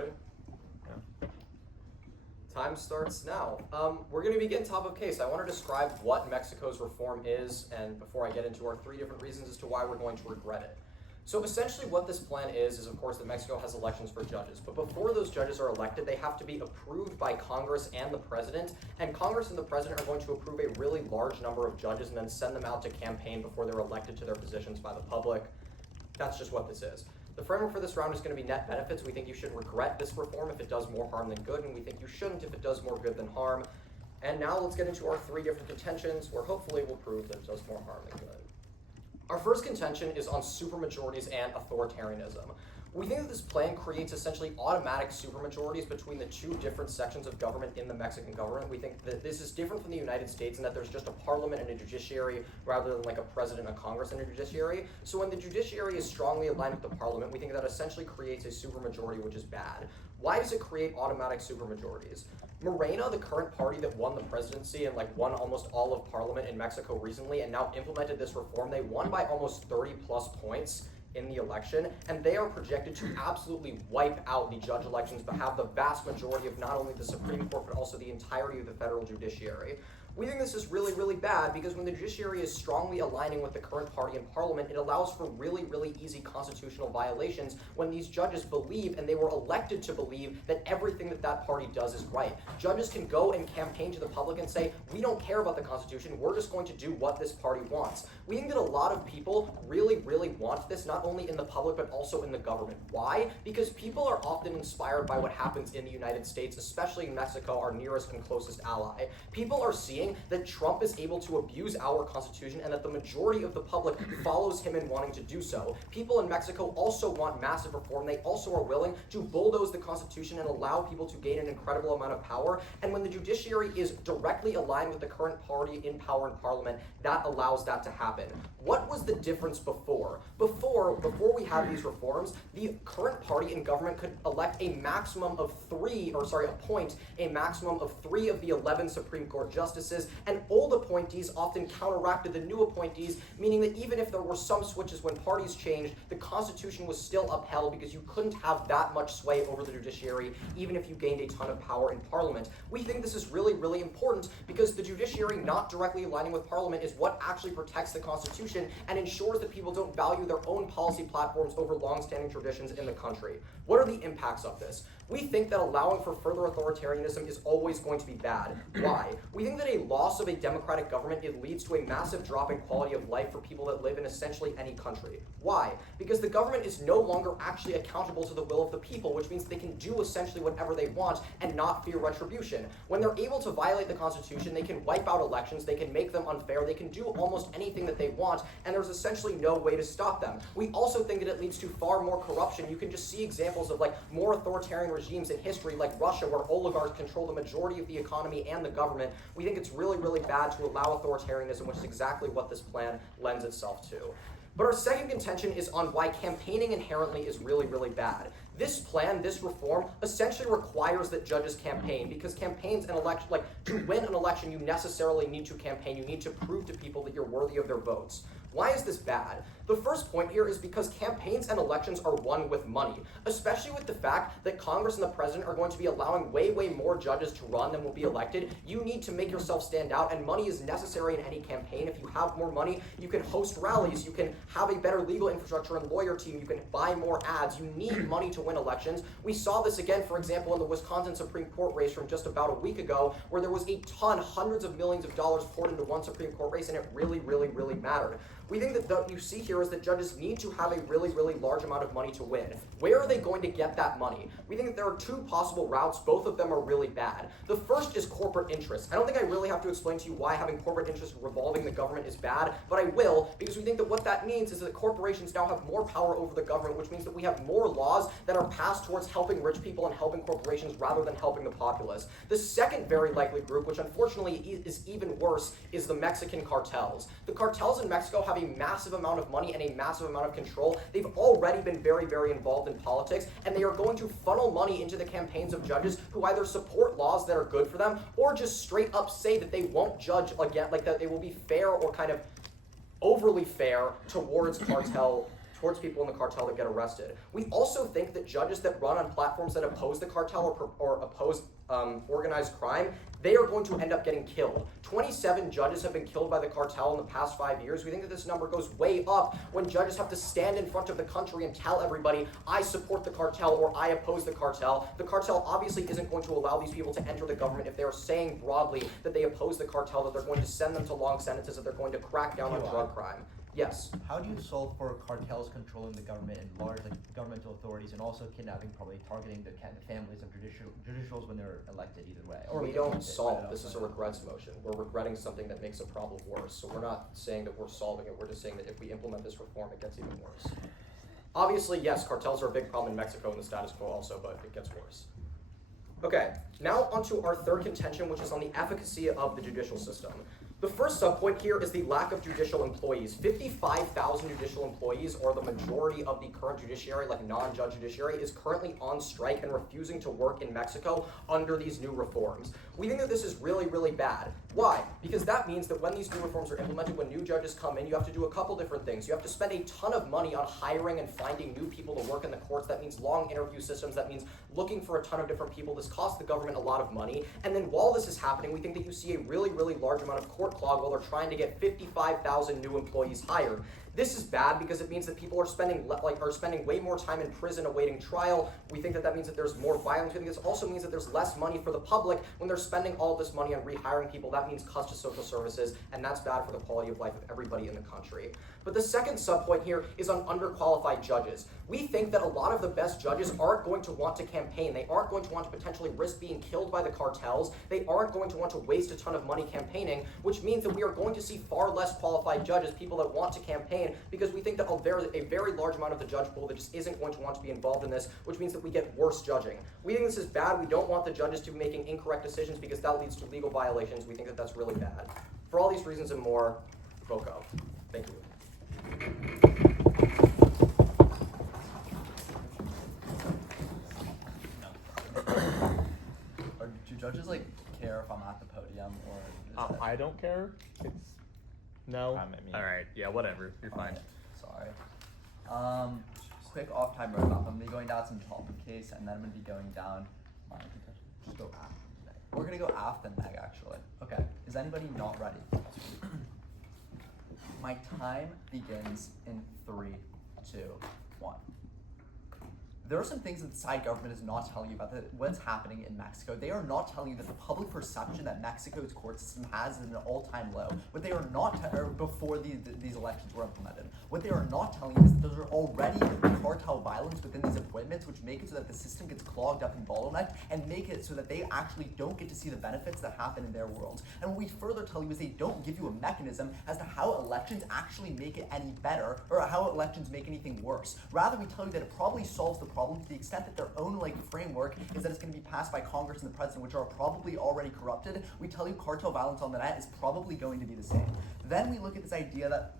ready? Yeah. Time starts now. We're going to begin top of case. I want to describe what Mexico's reform is, and before I get into our 3 different reasons as to why we're going to regret it. So essentially what this plan is of course that Mexico has elections for judges, but before those judges are elected, they have to be approved by Congress and the president, and Congress and the president are going to approve a really large number of judges and then send them out to campaign before they're elected to their positions by the public. That's just what this is. The framework for this round is going to be net benefits. We think you should regret this reform if it does more harm than good, and we think you shouldn't if it does more good than harm. And now let's get into our 3 different contentions, where hopefully we'll prove that it does more harm than good. Our first contention is on supermajorities and authoritarianism. We think that this plan creates essentially automatic supermajorities between the 2 different sections of government in the Mexican government. We think that this is different from the United States in that there's just a parliament and a judiciary rather than like a president, a Congress, and a judiciary. So when the judiciary is strongly aligned with the parliament, we think that essentially creates a supermajority, which is bad. Why does it create automatic supermajorities? Morena, the current party that won the presidency and won almost all of parliament in Mexico recently and now implemented this reform, they won by almost 30 plus points in the election, and they are projected to absolutely wipe out the judge elections but have the vast majority of not only the Supreme Court but also the entirety of the federal judiciary. We think this is really, really bad because when the judiciary is strongly aligning with the current party in parliament, it allows for really, really easy constitutional violations when these judges believe, and they were elected to believe, that everything that that party does is right. Judges can go and campaign to the public and say, we don't care about the Constitution, we're just going to do what this party wants. We think that a lot of people really, really want this, not only in the public but also in the government. Why? Because people are often inspired by what happens in the United States, especially in Mexico, our nearest and closest ally. People are seeing that Trump is able to abuse our Constitution and that the majority of the public follows him in wanting to do so. People in Mexico also want massive reform. They also are willing to bulldoze the Constitution and allow people to gain an incredible amount of power. And when the judiciary is directly aligned with the current party in power in parliament, that allows that to happen. What was the difference before? Before we had these reforms, the current party in government could elect a maximum of appoint a maximum of 3 of the 11 Supreme Court justices, and old appointees often counteracted the new appointees, meaning that even if there were some switches when parties changed, the Constitution was still upheld because you couldn't have that much sway over the judiciary, even if you gained a ton of power in Parliament. We think this is really, really important because the judiciary not directly aligning with Parliament is what actually protects the Constitution and ensures that people don't value their own policy platforms over long-standing traditions in the country. What are the impacts of this? We think that allowing for further authoritarianism is always going to be bad. Why? We think that a loss of a democratic government, it leads to a massive drop in quality of life for people that live in essentially any country. Why? Because the government is no longer actually accountable to the will of the people, which means they can do essentially whatever they want and not fear retribution. When they're able to violate the Constitution, they can wipe out elections, they can make them unfair, they can do almost anything that they want, and there's essentially no way to stop them. We also think that it leads to far more corruption. You can just see examples of more authoritarian regimes in history like Russia, where oligarchs control the majority of the economy and the government. We think it's really, really bad to allow authoritarianism, which is exactly what this plan lends itself to. But our second contention is on why campaigning inherently is really, really bad. This plan, this reform, essentially requires that judges campaign because campaigns and election, to win an election, you necessarily need to campaign. You need to prove to people that you're worthy of their votes. Why is this bad? The first point here is because campaigns and elections are won with money, especially with the fact that Congress and the president are going to be allowing way, way more judges to run than will be elected. You need to make yourself stand out, and money is necessary in any campaign. If you have more money, you can host rallies, you can have a better legal infrastructure and lawyer team, you can buy more ads. You need money to win elections. We saw this again, for example, in the Wisconsin Supreme Court race from just about a week ago, where there was a ton, hundreds of millions of dollars poured into one Supreme Court race, and it really, really, really mattered. We think that what you see here is that judges need to have a really, really large amount of money to win. Where are they going to get that money? We think that there are 2 possible routes. Both of them are really bad. The first is corporate interests. I don't think I really have to explain to you why having corporate interests revolving the government is bad, but I will, because we think that what that means is that corporations now have more power over the government, which means that we have more laws that are passed towards helping rich people and helping corporations rather than helping the populace. The second very likely group, which unfortunately is even worse, is the Mexican cartels. The cartels in Mexico have a massive amount of money and a massive amount of control. They've already been very, very involved in politics, and they are going to funnel money into the campaigns of judges who either support laws that are good for them or just straight up say that they won't judge again, that they will be fair or kind of overly fair towards towards people in the cartel that get arrested. We also think that judges that run on platforms that oppose the cartel or oppose organized crime, they are going to end up getting killed. 27 judges have been killed by the cartel in the past 5 years. We think that this number goes way up when judges have to stand in front of the country and tell everybody, I support the cartel or I oppose the cartel. The cartel obviously isn't going to allow these people to enter the government if they are saying broadly that they oppose the cartel, that they're going to send them to long sentences, that they're going to crack down on drug crime. Yes. How do you solve for cartels controlling the government and large governmental authorities, and also kidnapping, probably targeting the families of judicials when they're elected either way? Or we don't solve. This is a regrets motion. We're regretting something that makes a problem worse. So we're not saying that we're solving it. We're just saying that if we implement this reform, it gets even worse. Obviously, yes, cartels are a big problem in Mexico and the status quo also, but it gets worse. Okay, now onto our third contention, which is on the efficacy of the judicial system. The first subpoint here is the lack of judicial employees. 55,000 judicial employees, or the majority of the current judiciary, like non-judge judiciary, is currently on strike and refusing to work in Mexico under these new reforms. We think that this is really, really bad. Why? Because that means that when these new reforms are implemented, when new judges come in, you have to do a couple different things. You have to spend a ton of money on hiring and finding new people to work in the courts. That means long interview systems. That means looking for a ton of different people. This costs the government a lot of money. And then while this is happening, we think that you see a really, really large amount of court clog while they're trying to get 55,000 new employees hired. This is bad because it means that people are spending way more time in prison awaiting trial. We think that that means that there's more violence. We think this also means that there's less money for the public when they're spending all this money on rehiring people. That means cuts to social services, and that's bad for the quality of life of everybody in the country. But the second subpoint here is on underqualified judges. We think that a lot of the best judges aren't going to want to campaign. They aren't going to want to potentially risk being killed by the cartels. They aren't going to want to waste a ton of money campaigning, which means that we are going to see far less qualified judges, people that want to campaign, because we think that there's a very large amount of the judge pool that just isn't going to want to be involved in this, which means that we get worse judging. We think this is bad. We don't want the judges to be making incorrect decisions because that leads to legal violations. We think that that's really bad. For all these reasons and more, vote go. Thank you. Do judges care if I'm at the podium or? I don't care. It's no. All right. Yeah. Whatever. You're fine. Sorry. Quick off-time roadmap. I'm gonna be going down some topic case, and then I'm gonna be going down. Just go aft. We're gonna go aft and Meg actually. Okay. Is anybody not ready? My time begins in 3, 2, 1. There are some things that the side government is not telling you about what's happening in Mexico. They are not telling you that the public perception that Mexico's court system has is an all-time low. What they are not before these elections were implemented. What they are not telling you is that there are already cartel violence within these appointments, which make it so that the system gets clogged up and bottlenecked, and make it so that they actually don't get to see the benefits that happen in their worlds. And what we further tell you is they don't give you a mechanism as to how elections actually make it any better, or how elections make anything worse. Rather, we tell you that it probably solves the problem to the extent that their own framework is that it's going to be passed by Congress and the president, which are probably already corrupted. We tell you cartel violence on the net is probably going to be the same. Then we look at this idea that,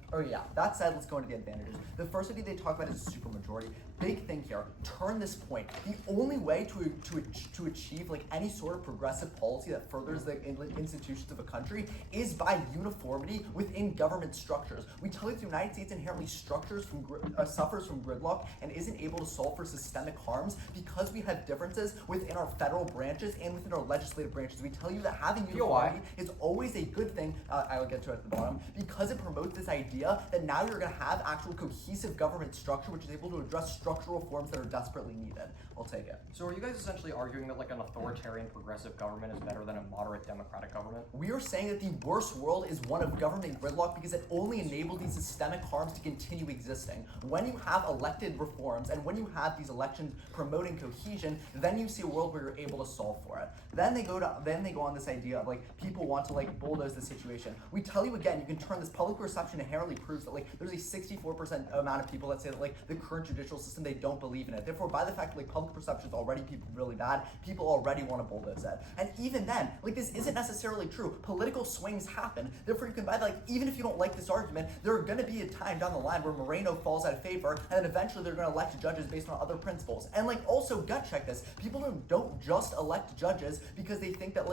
that said, let's go into the advantages. The first idea they talk about is a supermajority. Big thing here, turn this point. The only way to achieve any sort of progressive policy that furthers the institutions of a country is by uniformity within government structures. We tell you the United States inherently suffers from gridlock and isn't able to solve for systemic harms because we have differences within our federal branches and within our legislative branches. We tell you that having uniformity is always a good thing, I'll get to it at the bottom, because it promotes this idea that now you're going to have actual cohesive government structure which is able to address structural reforms that are desperately needed. I'll take it. So are you guys essentially arguing that an authoritarian progressive government is better than a moderate democratic government? We are saying that the worst world is one of government gridlock because it only enables these systemic harms to continue existing. When you have elected reforms and when you have these elections promoting cohesion, then you see a world where you're able to solve for it. Then they go on this idea of people want to bulldoze the situation. We tell you again, you can turn this public perception inherently proves that there's a 64% amount of people that say that the current judicial system, they don't believe in it. Therefore, by the fact public perception is already really bad, people already want to bulldoze it. And even then, this isn't necessarily true. Political swings happen. Therefore, you can buy even if you don't like this argument, there are going to be a time down the line where Moreno falls out of favor, and then eventually they're going to elect judges based on other principles. And also gut check this. People don't just elect judges because they think that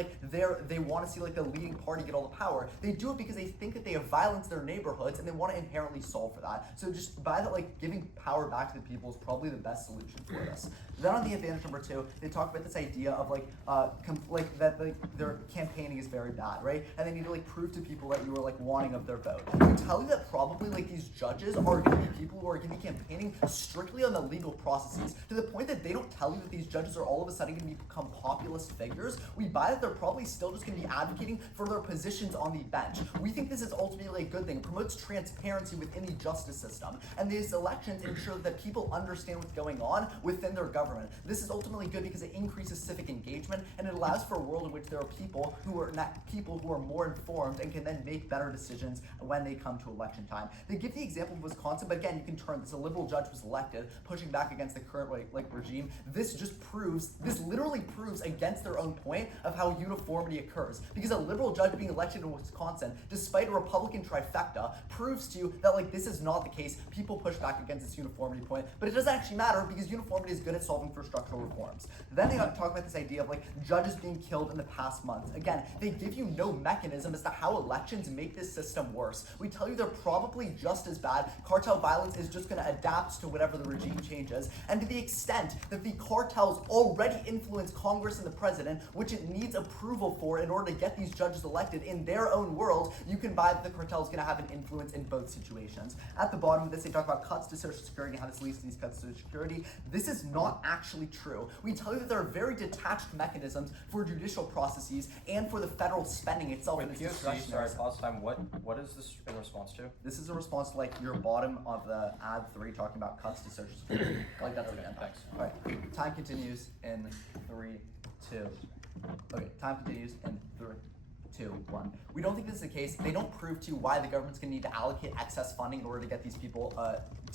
they want to see the leading party get all the power. They do it because they think that they have violence in their neighborhoods, and and they want to inherently solve for that. So just by that, like giving power back to the people is probably the best solution for this. Then on the advantage number 2, they talk about this idea of their campaigning is very bad, right? And they need to like prove to people that you are like wanting of their vote. We tell you that probably like these judges are going to be people who are going to be campaigning strictly on the legal processes, to the point that they don't tell you that these judges are all of a sudden going to become populist figures. We buy that they're probably still just going to be advocating for their positions on the bench. We think this is ultimately a good thing. It promotes transparency within the justice system, and these elections ensure that people understand what's going on within their government. This is ultimately good because it increases civic engagement, and it allows for a world in which there are people who are more informed and can then make better decisions when they come to election time. They give the example of Wisconsin, but again, you can turn this. A liberal judge was elected, pushing back against the current regime. This literally proves against their own point of how uniformity occurs. Because a liberal judge being elected in Wisconsin, despite a Republican trifecta, proves to you that like this is not the case. People push back against this uniformity point, but it doesn't actually matter because uniformity is good at solving for structural reforms. Then they talk about this idea of like judges being killed in the past months. Again, they give you no mechanism as to how elections make this system worse. We tell you they're probably just as bad. Cartel violence is just going to adapt to whatever the regime changes. And to the extent that the cartels already influence Congress and the president, which it needs approval for in order to get these judges elected in their own world, you can buy that the cartel is going to have an influence in both situations. At the bottom of this, they talk about cuts to Social Security and how this leads to these cuts to Social Security. This is not actually true. We tell you that there are very detached mechanisms for judicial processes and for the federal spending itself. Wait, POC, sorry, pause time. What is this in response to? This is a response to like your bottom of the ad 3 talking about cuts to Social Security. Like that's again. Thanks. All right. Time continues in 3, 2. Okay. Time continues in 3, 2, 1. We don't think this is the case. They don't prove to you why the government's going to need to allocate excess funding in order to get these people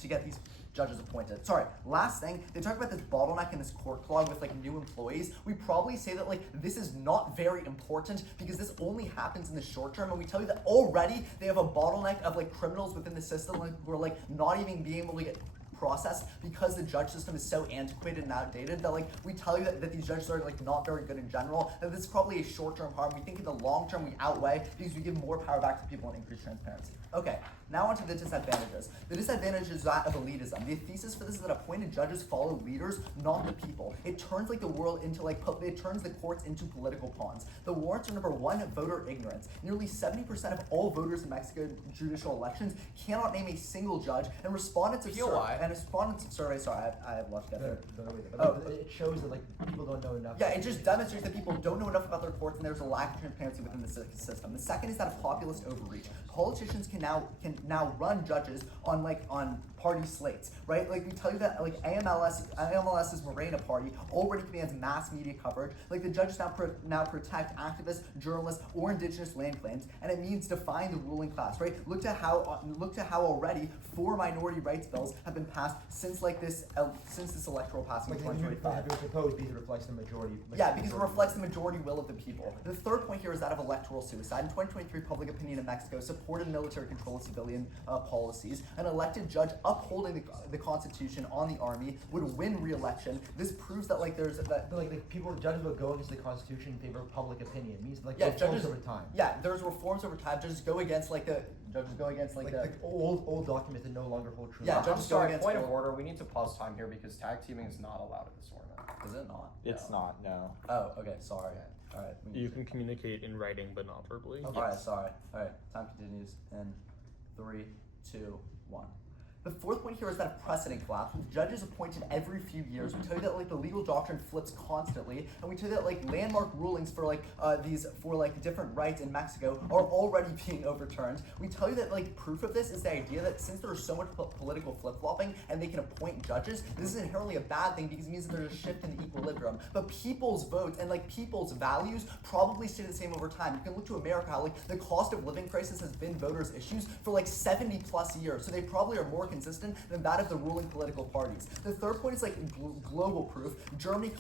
to get these judges appointed. Sorry, last thing, they talk about this bottleneck and this court clog with like new employees. We probably say that like this is not very important because this only happens in the short term, and we tell you that already they have a bottleneck of like criminals within the system like, who are like not even being able to get process because the judge system is so antiquated and outdated that like we tell you that these judges are like not very good in general, that this is probably a short-term harm. We think in the long term we outweigh because we give more power back to people and increase transparency. Okay, now onto the disadvantages. The disadvantage is that of elitism. The thesis for this is that appointed judges follow leaders, not the people. It turns like the world into like, it turns the courts into political pawns. The warrants are number 1, voter ignorance. Nearly 70% of all voters in Mexico judicial elections cannot name a single judge, and respondents of surveys, sorry, I have left that there. It shows that like people don't know enough. Yeah, it just demonstrates that people don't know enough about their courts and there's a lack of transparency within the system. The second is that of populist overreach. Politicians can now run judges on party slates, right? Like we tell you that like AMLS's Morena party already commands mass media coverage. Like the judges now protect activists, journalists, or indigenous land claims, and it means defying the ruling class, right? Look to how already 4 minority rights bills have been passed since this electoral passing in 2025. Have been proposed because it reflects the majority. Yeah, because it reflects the majority will of the people. The third point here is that of electoral suicide. In 2023, public opinion in Mexico supported military control of civilian policies. An elected judge upholding the Constitution on the army would win re-election. This proves that judges will go against the Constitution in favor of public opinion. It means judges over time. Yeah, there's reforms over time. Judges go against the old documents that no longer hold true. Yeah, I'm judges go sorry, against point of order. We need to pause time here because tag teaming is not allowed at this tournament. Is it not? It's not, no. Oh, okay, sorry. All right. You can communicate in writing, but not verbally. Okay. All right, sorry. All right, time continues in 3, 2, 1. The fourth point here is that of precedent collapse. With judges appointed every few years, we tell you that the legal doctrine flips constantly, and we tell you that landmark rulings for different rights in Mexico are already being overturned. We tell you that proof of this is the idea that since there's so much political flip-flopping and they can appoint judges, this is inherently a bad thing because it means that there's a shift in the equilibrium. But people's votes and people's values probably stay the same over time. You can look to America, how the cost of living crisis has been voters' issues for 70 plus years, so they probably are more consistent than that of the ruling political parties. The third point is global proof. Germany,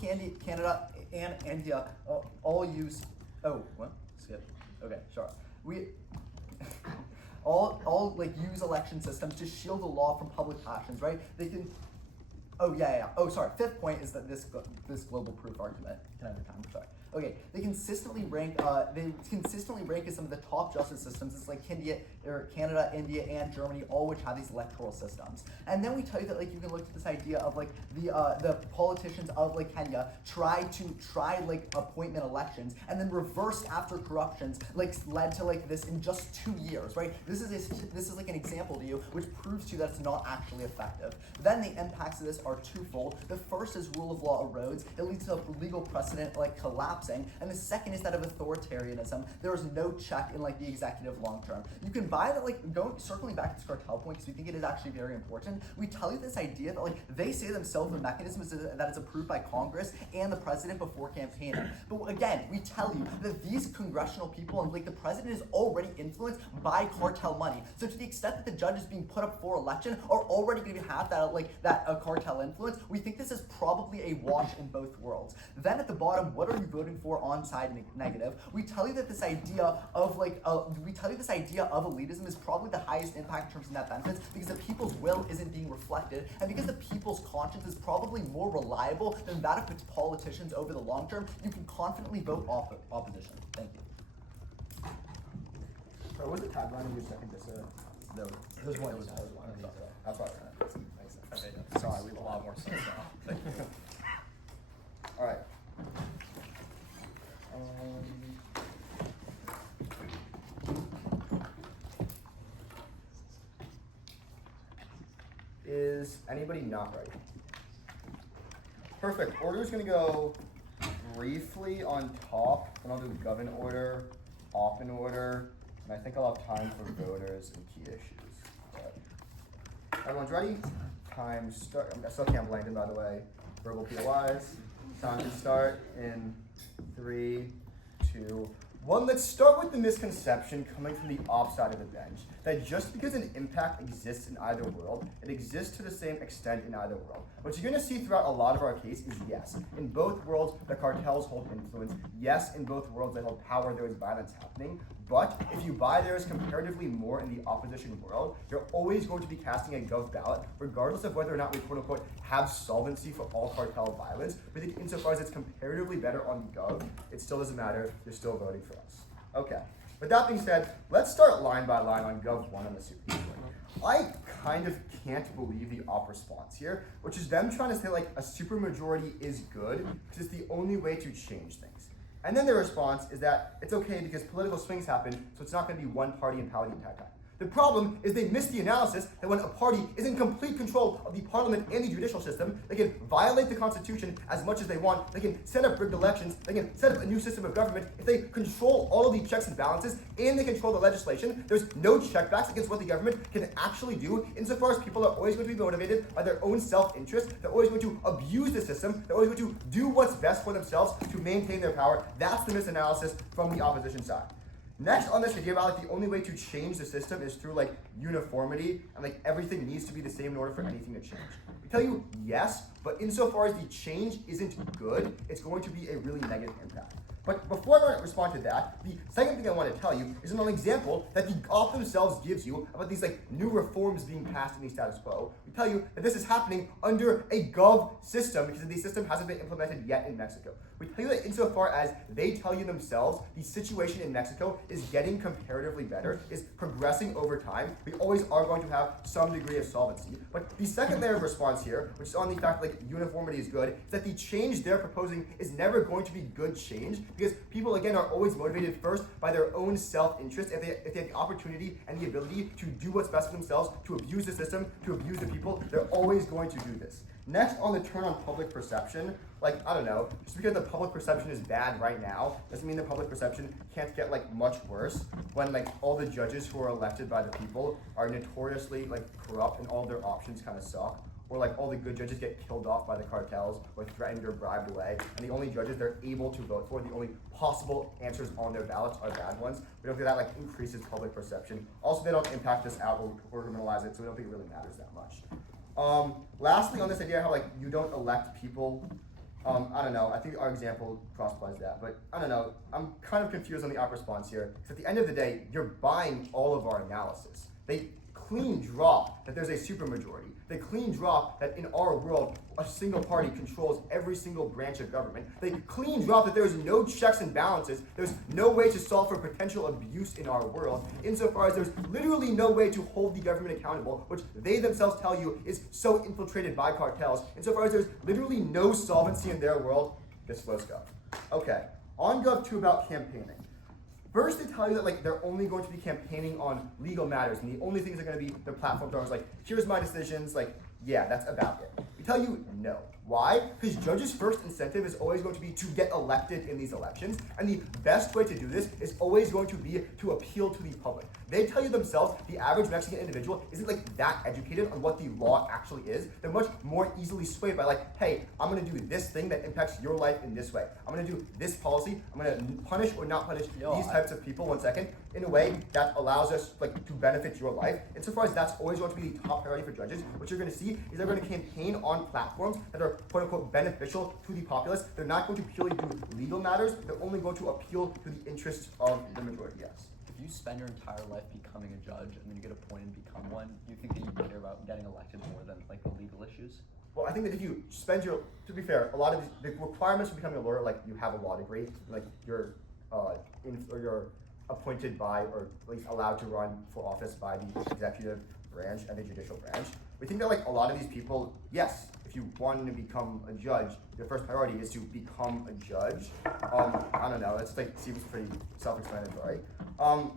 Canada, and India all use. Oh, what? Skip. Okay, sure. We all use election systems to shield the law from public passions, right? They can. Oh yeah. Oh, sorry. Fifth point is that this global proof argument. Can I have your time? Sorry. Okay, they consistently rank as some of the top justice systems. It's like Canada, India, and Germany, all which have these electoral systems. And then we tell you that like you can look at this idea of like the politicians of like Kenya try appointment elections, and then reversed after corruptions like led to like this in just 2 years, right? This is like an example to you which proves to you that it's not actually effective. Then the impacts of this are twofold. The first is rule of law erodes. It leads to a legal precedent like collapsing, and the second is that of authoritarianism. There is no check in like the executive long term. You can buy that, like circling back to this cartel point because we think it is actually very important. We tell you this idea that like they say themselves the mechanism is that it's approved by Congress and the president before campaigning. But again, we tell you that these congressional people and like the president is already influenced by cartel money. So to the extent that the judges being put up for election are already going to have that cartel influence, we think this is probably a wash in both worlds. Then at the bottom, what are you voting for on side negative? We tell you that this idea of elitism is probably the highest impact in terms of net benefits because the people's will isn't being reflected, and because the people's conscience is probably more reliable than that of its politicians over the long term, you can confidently vote opposition. Thank you. What was the tagline of your second dissert? There's one. That's why. Sorry, we have a lot more sense now. Thank you. All right. Is anybody not ready? Perfect. Order's going to go briefly on top, then I'll do gov in order, off in order, and I think I'll have time for voters and key issues. But everyone's ready? Time start. I still can't blame him, by the way. Verbal POIs. Time to start in 3, 2, 1. Let's start with the misconception coming from the op side of the bench that just because an impact exists in either world, it exists to the same extent in either world. What you're going to see throughout a lot of our case is yes, in both worlds the cartels hold influence. Yes, in both worlds they hold power, there is violence happening. But if you buy there is comparatively more in the opposition world, you're always going to be casting a gov ballot, regardless of whether or not we quote unquote have solvency for all cartel violence. We think insofar as it's comparatively better on the gov, it still doesn't matter, you're still voting for us. Okay. With that being said, let's start line by line on Gov 1 on the Supreme Court. I kind of can't believe the op response here, which is them trying to say like a supermajority is good because it's the only way to change things. And then their response is that it's okay because political swings happen, so it's not going to be one party in power the entire time. The problem is they miss the analysis that when a party is in complete control of the parliament and the judicial system, they can violate the Constitution as much as they want, they can set up rigged elections, they can set up a new system of government. If they control all of the checks and balances and they control the legislation, there's no checkbacks against what the government can actually do insofar as people are always going to be motivated by their own self-interest. They're always going to abuse the system. They're always going to do what's best for themselves to maintain their power. That's the misanalysis from the opposition side. Next on this idea about like the only way to change the system is through like uniformity and like everything needs to be the same in order for anything to change. We tell you yes, but insofar as the change isn't good, it's going to be a really negative impact. But before I respond to that, the second thing I want to tell you is an example that the op themselves gives you about these like new reforms being passed in the status quo. We tell you that this is happening under a gov system because the system hasn't been implemented yet in Mexico. We tell you that insofar as they tell you themselves, the situation in Mexico is getting comparatively better, is progressing over time. We always are going to have some degree of solvency. But the second layer of response here, which is on the fact like uniformity is good, is that the change they're proposing is never going to be good change because people again are always motivated first by their own self-interest. If they have the opportunity and the ability to do what's best for themselves, to abuse the system, to abuse the people, they're always going to do this. Next, on the turn on public perception, like, I don't know, just because the public perception is bad right now, doesn't mean the public perception can't get, like, much worse when, like, all the judges who are elected by the people are notoriously, like, corrupt and all their options kind of suck, or, like, all the good judges get killed off by the cartels or threatened or bribed away, and the only judges they're able to vote for, the only possible answers on their ballots are bad ones. We don't think that, like, increases public perception. Also, they don't impact us out or criminalize it, so we don't think it really matters that much. Lastly, on this idea how like you don't elect people, I don't know, I think our example cross-applies that, but I don't know, I'm kind of confused on the op response here, because at the end of the day, you're buying all of our analysis. They clean drop that there's a supermajority. They clean drop that in our world, a single party controls every single branch of government. They clean drop that there's no checks and balances. There's no way to solve for potential abuse in our world, insofar as there's literally no way to hold the government accountable, which they themselves tell you is so infiltrated by cartels. Insofar as there's literally no solvency in their world, this flows Gov. Okay, on Gov 2 about campaigning. First, they tell you that like they're only going to be campaigning on legal matters, and the only things are going to be their platforms are like, here's my decisions, like, yeah, that's about it. We tell you no. Why? Because judges' first incentive is always going to be to get elected in these elections, and the best way to do this is always going to be to appeal to the public. They tell you themselves the average Mexican individual isn't like that educated on what the law actually is. They're much more easily swayed by like, hey, I'm going to do this thing that impacts your life in this way. I'm going to do this policy. I'm going to punish or not punish these types of people, 1 second, in a way that allows us like to benefit your life. Insofar as that's always going to be the top priority for judges, what you're going to see is they're going to campaign on platforms that are quote unquote beneficial to the populace. They're not going to purely do legal matters. They're only going to appeal to the interests of the majority. Yes. If you spend your entire life becoming a judge and then you get appointed and become one, do you think that you care about getting elected more than like the legal issues? Well, I think that if you spend your, to be fair, a lot of the requirements for becoming a lawyer, like you have a law degree, like you're you're appointed by, or at least allowed to run for office by the executive branch and the judicial branch. We think that like a lot of these people, yes, if you want to become a judge, your first priority is to become a judge. I don't know, it's like seems pretty self-explanatory.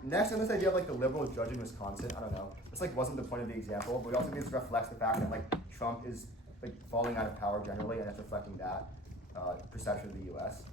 Next, on this idea of like the liberal judge in Wisconsin, I don't know. This like wasn't the point of the example, but we also think this reflects the fact that like Trump is like falling out of power generally, and that's reflecting that perception of the U.S.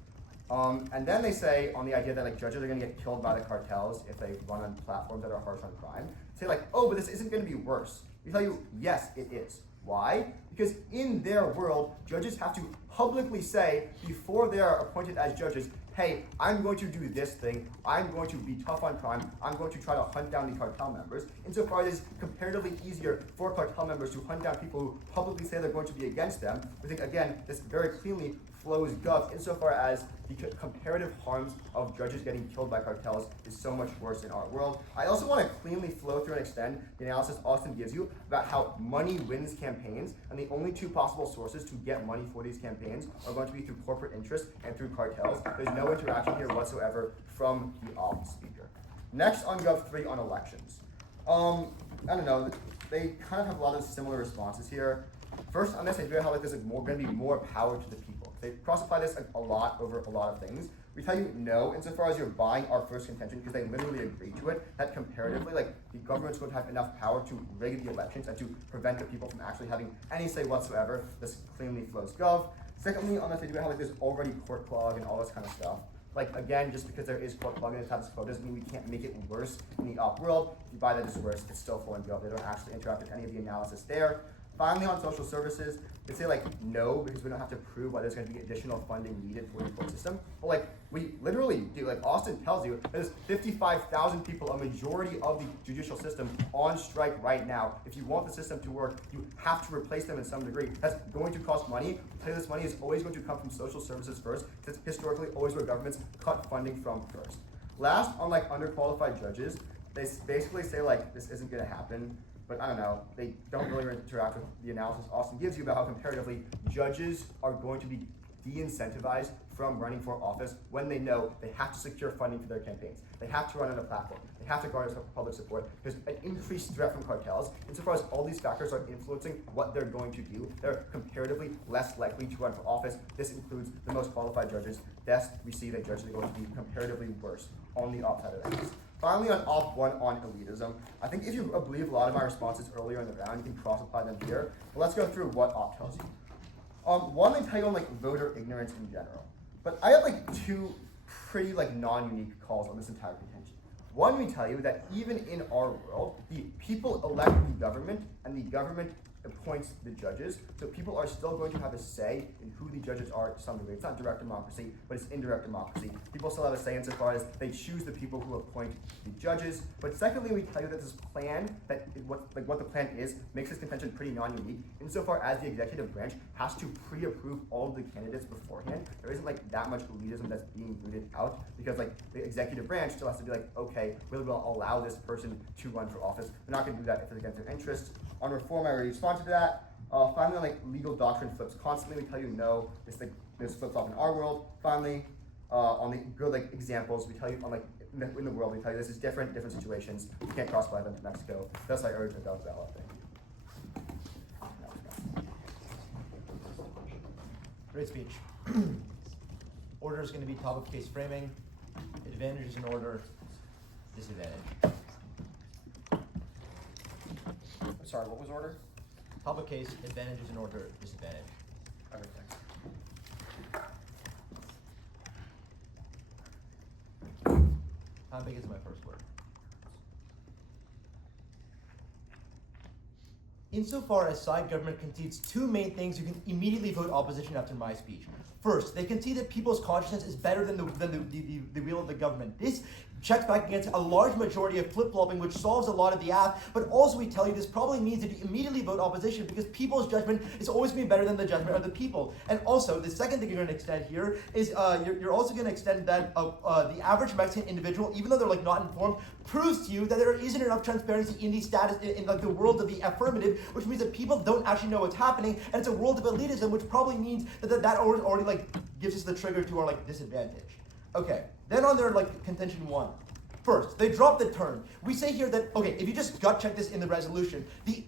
And then they say on the idea that like judges are going to get killed by the cartels if they run on platforms that are harsh on crime. Say like, oh, but this isn't going to be worse. We tell you, yes, it is. Why? Because in their world, judges have to publicly say before they are appointed as judges, hey, I'm going to do this thing, I'm going to be tough on crime, I'm going to try to hunt down the cartel members. Insofar as it's comparatively easier for cartel members to hunt down people who publicly say they're going to be against them, we think, again, this very cleanly flows Gov insofar as the comparative harms of judges getting killed by cartels is so much worse in our world. I also want to cleanly flow through and extend the analysis Austin gives you about how money wins campaigns, and the only two possible sources to get money for these campaigns are going to be through corporate interest and through cartels. There's no interaction here whatsoever from the off speaker. Next on Gov 3 on elections. I don't know, they kind of have a lot of similar responses here. First, on this idea how like there's like going to be more power to the people. They classify this like a lot over a lot of things. We tell you no, insofar as you're buying our first contention, because they literally agree to it, that comparatively, like the government's going to have enough power to rig the elections and to prevent the people from actually having any say whatsoever. This cleanly flows Gov. Secondly, on this idea how like there's already court clog and all this kind of stuff. Like again, just because there is court clog in the status quo doesn't mean we can't make it worse in the op world. If you buy that it's worse, it's still flowing Gov. They don't actually interact with any of the analysis there. Finally, on social services, they say like no, because we don't have to prove why there's going to be additional funding needed for the court system. But like we literally do, like Austin tells you, there's 55,000 people, a majority of the judicial system, on strike right now. If you want the system to work, you have to replace them in some degree. That's going to cost money. I tell you, this money is always going to come from social services first, because it's historically always where governments cut funding from first. Last, on like underqualified judges, they basically say like this isn't going to happen. But I don't know, they don't really interact with the analysis Austin gives you about how comparatively judges are going to be de-incentivized from running for office when they know they have to secure funding for their campaigns. They have to run on a platform. They have to garner public support. There's an increased threat from cartels. Insofar as all these factors are influencing what they're going to do, they're comparatively less likely to run for office. This includes the most qualified judges. Thus, we see that judges are going to be comparatively worse on the op side of things. Finally, on op 1 on elitism, I think if you believe a lot of my responses earlier in the round, you can cross-apply them here. But let's go through what op tells you. One, they tell you on like voter ignorance in general. But I have like two pretty like non-unique calls on this entire contention. One, we tell you that even in our world, the people elect the government, and the government appoints the judges. So people are still going to have a say in who the judges are to some degree. It's not direct democracy, but it's indirect democracy. People still have a say insofar as they choose the people who appoint the judges. But secondly, we tell you that this plan, what the plan is, makes this contention pretty non-unique insofar as the executive branch has to pre-approve all of the candidates beforehand. There isn't like that much elitism that's being rooted out because like the executive branch still has to be like, okay, we'll allow this person to run for office. We're not going to do that if it's against their interests. On reform, I already responded to that. Finally, like legal doctrine flips constantly. We tell you no, this flips off in our world. Finally, on the good like examples, we tell you on like in the world, we tell you this is different situations. You can't cross-apply them to Mexico. Thus, I urge the Dalton GL. Thank you. Great speech. Order is going to be top of case framing. Advantages in order. Disadvantage. Sorry, what was order? Top of case, advantages in order, disadvantage. Okay, thanks. How big is my first word? Insofar as side government concedes two main things, you can immediately vote opposition after my speech. First, they concede that people's consciousness is better than the will of the government. This checks back against a large majority of flip-flopping, which solves a lot of the app, but also we tell you this probably means that you immediately vote opposition because people's judgment is always going to be better than the judgment of the people. And also, the second thing you're going to extend here is you're also going to extend that the average Mexican individual, even though they're like not informed, proves to you that there isn't enough transparency in the status, in like the world of the affirmative, which means that people don't actually know what's happening, and it's a world of elitism, which probably means that already like gives us the trigger to our like disadvantage. Okay, then on their like contention one. First, they drop the term. We say here that, okay, if you just gut check this in the resolution, the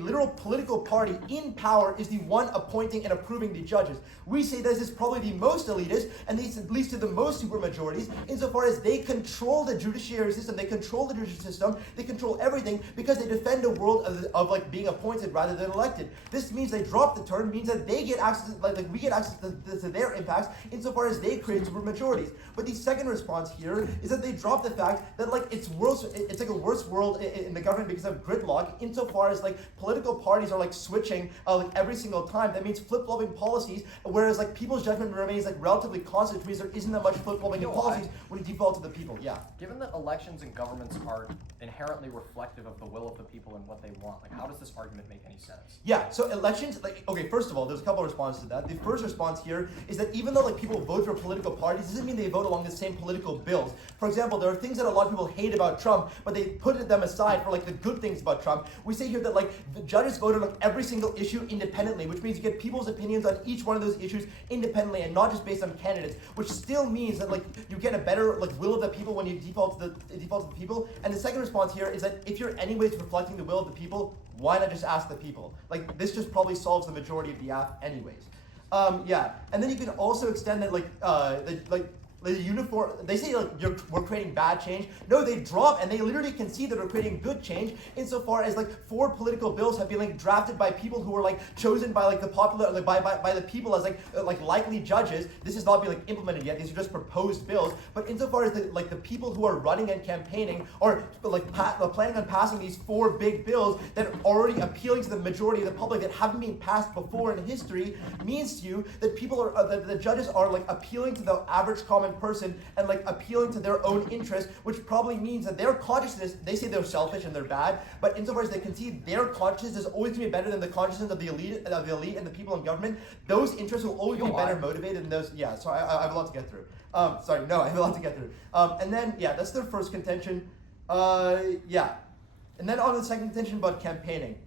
literal political party in power is the one appointing and approving the judges. We say this is probably the most elitist, and this leads to the most supermajorities, insofar as they control the judiciary system, they control the judicial system, they control everything because they defend a world of like being appointed rather than elected. This means they drop the term, means that they get access, like we get access to their impacts insofar as they create supermajorities. But the second response here is that they drop the fact that like it's like a worse world in the government because of gridlock, insofar as like political parties are like switching like every single time. That means flip-flopping policies, whereas like people's judgment remains like relatively constant, which means there isn't that much flip-flopping in policies when you default to the people. Yeah. Given that elections and governments are inherently reflective of the will of the people and what they want, like how does this argument make any sense? Yeah, so elections, like, okay, first of all, there's a couple of responses to that. The first response here is that even though like people vote for political parties, doesn't mean they vote along the same political bills. For example, there are things that a lot of people hate about Trump, but they put them aside for like the good things about Trump. We say here that like the judges voted on every single issue independently, which means you get people's opinions on each one of those issues independently and not just based on candidates, which still means that like you get a better like will of the people when you default to the people. And the second response here is that if you're anyways reflecting the will of the people, why not just ask the people? Like this just probably solves the majority of the app anyways. Yeah, and then you can also extend it the uniform, they say like we're creating bad change. No, they drop and they literally concede that we're creating good change insofar as like 4 political bills have been like drafted by people who were like chosen by like the popular, like by the people as like likely judges. This has not been like implemented yet. These are just proposed bills. But insofar as the people who are running and campaigning or like planning on passing these 4 big bills that are already appealing to the majority of the public that haven't been passed before in history, means to you that people are that the judges are like appealing to the average common person and like appealing to their own interest, which probably means that their consciousness, they say they're selfish and they're bad, but insofar as they concede their consciousness is always going to be better than the consciousness of the elite and the people in government, those interests will always be better motivated than those. Yeah, so I have a lot to get through. I have a lot to get through. And then, yeah, that's their first contention. Yeah. And then on the second contention about campaigning.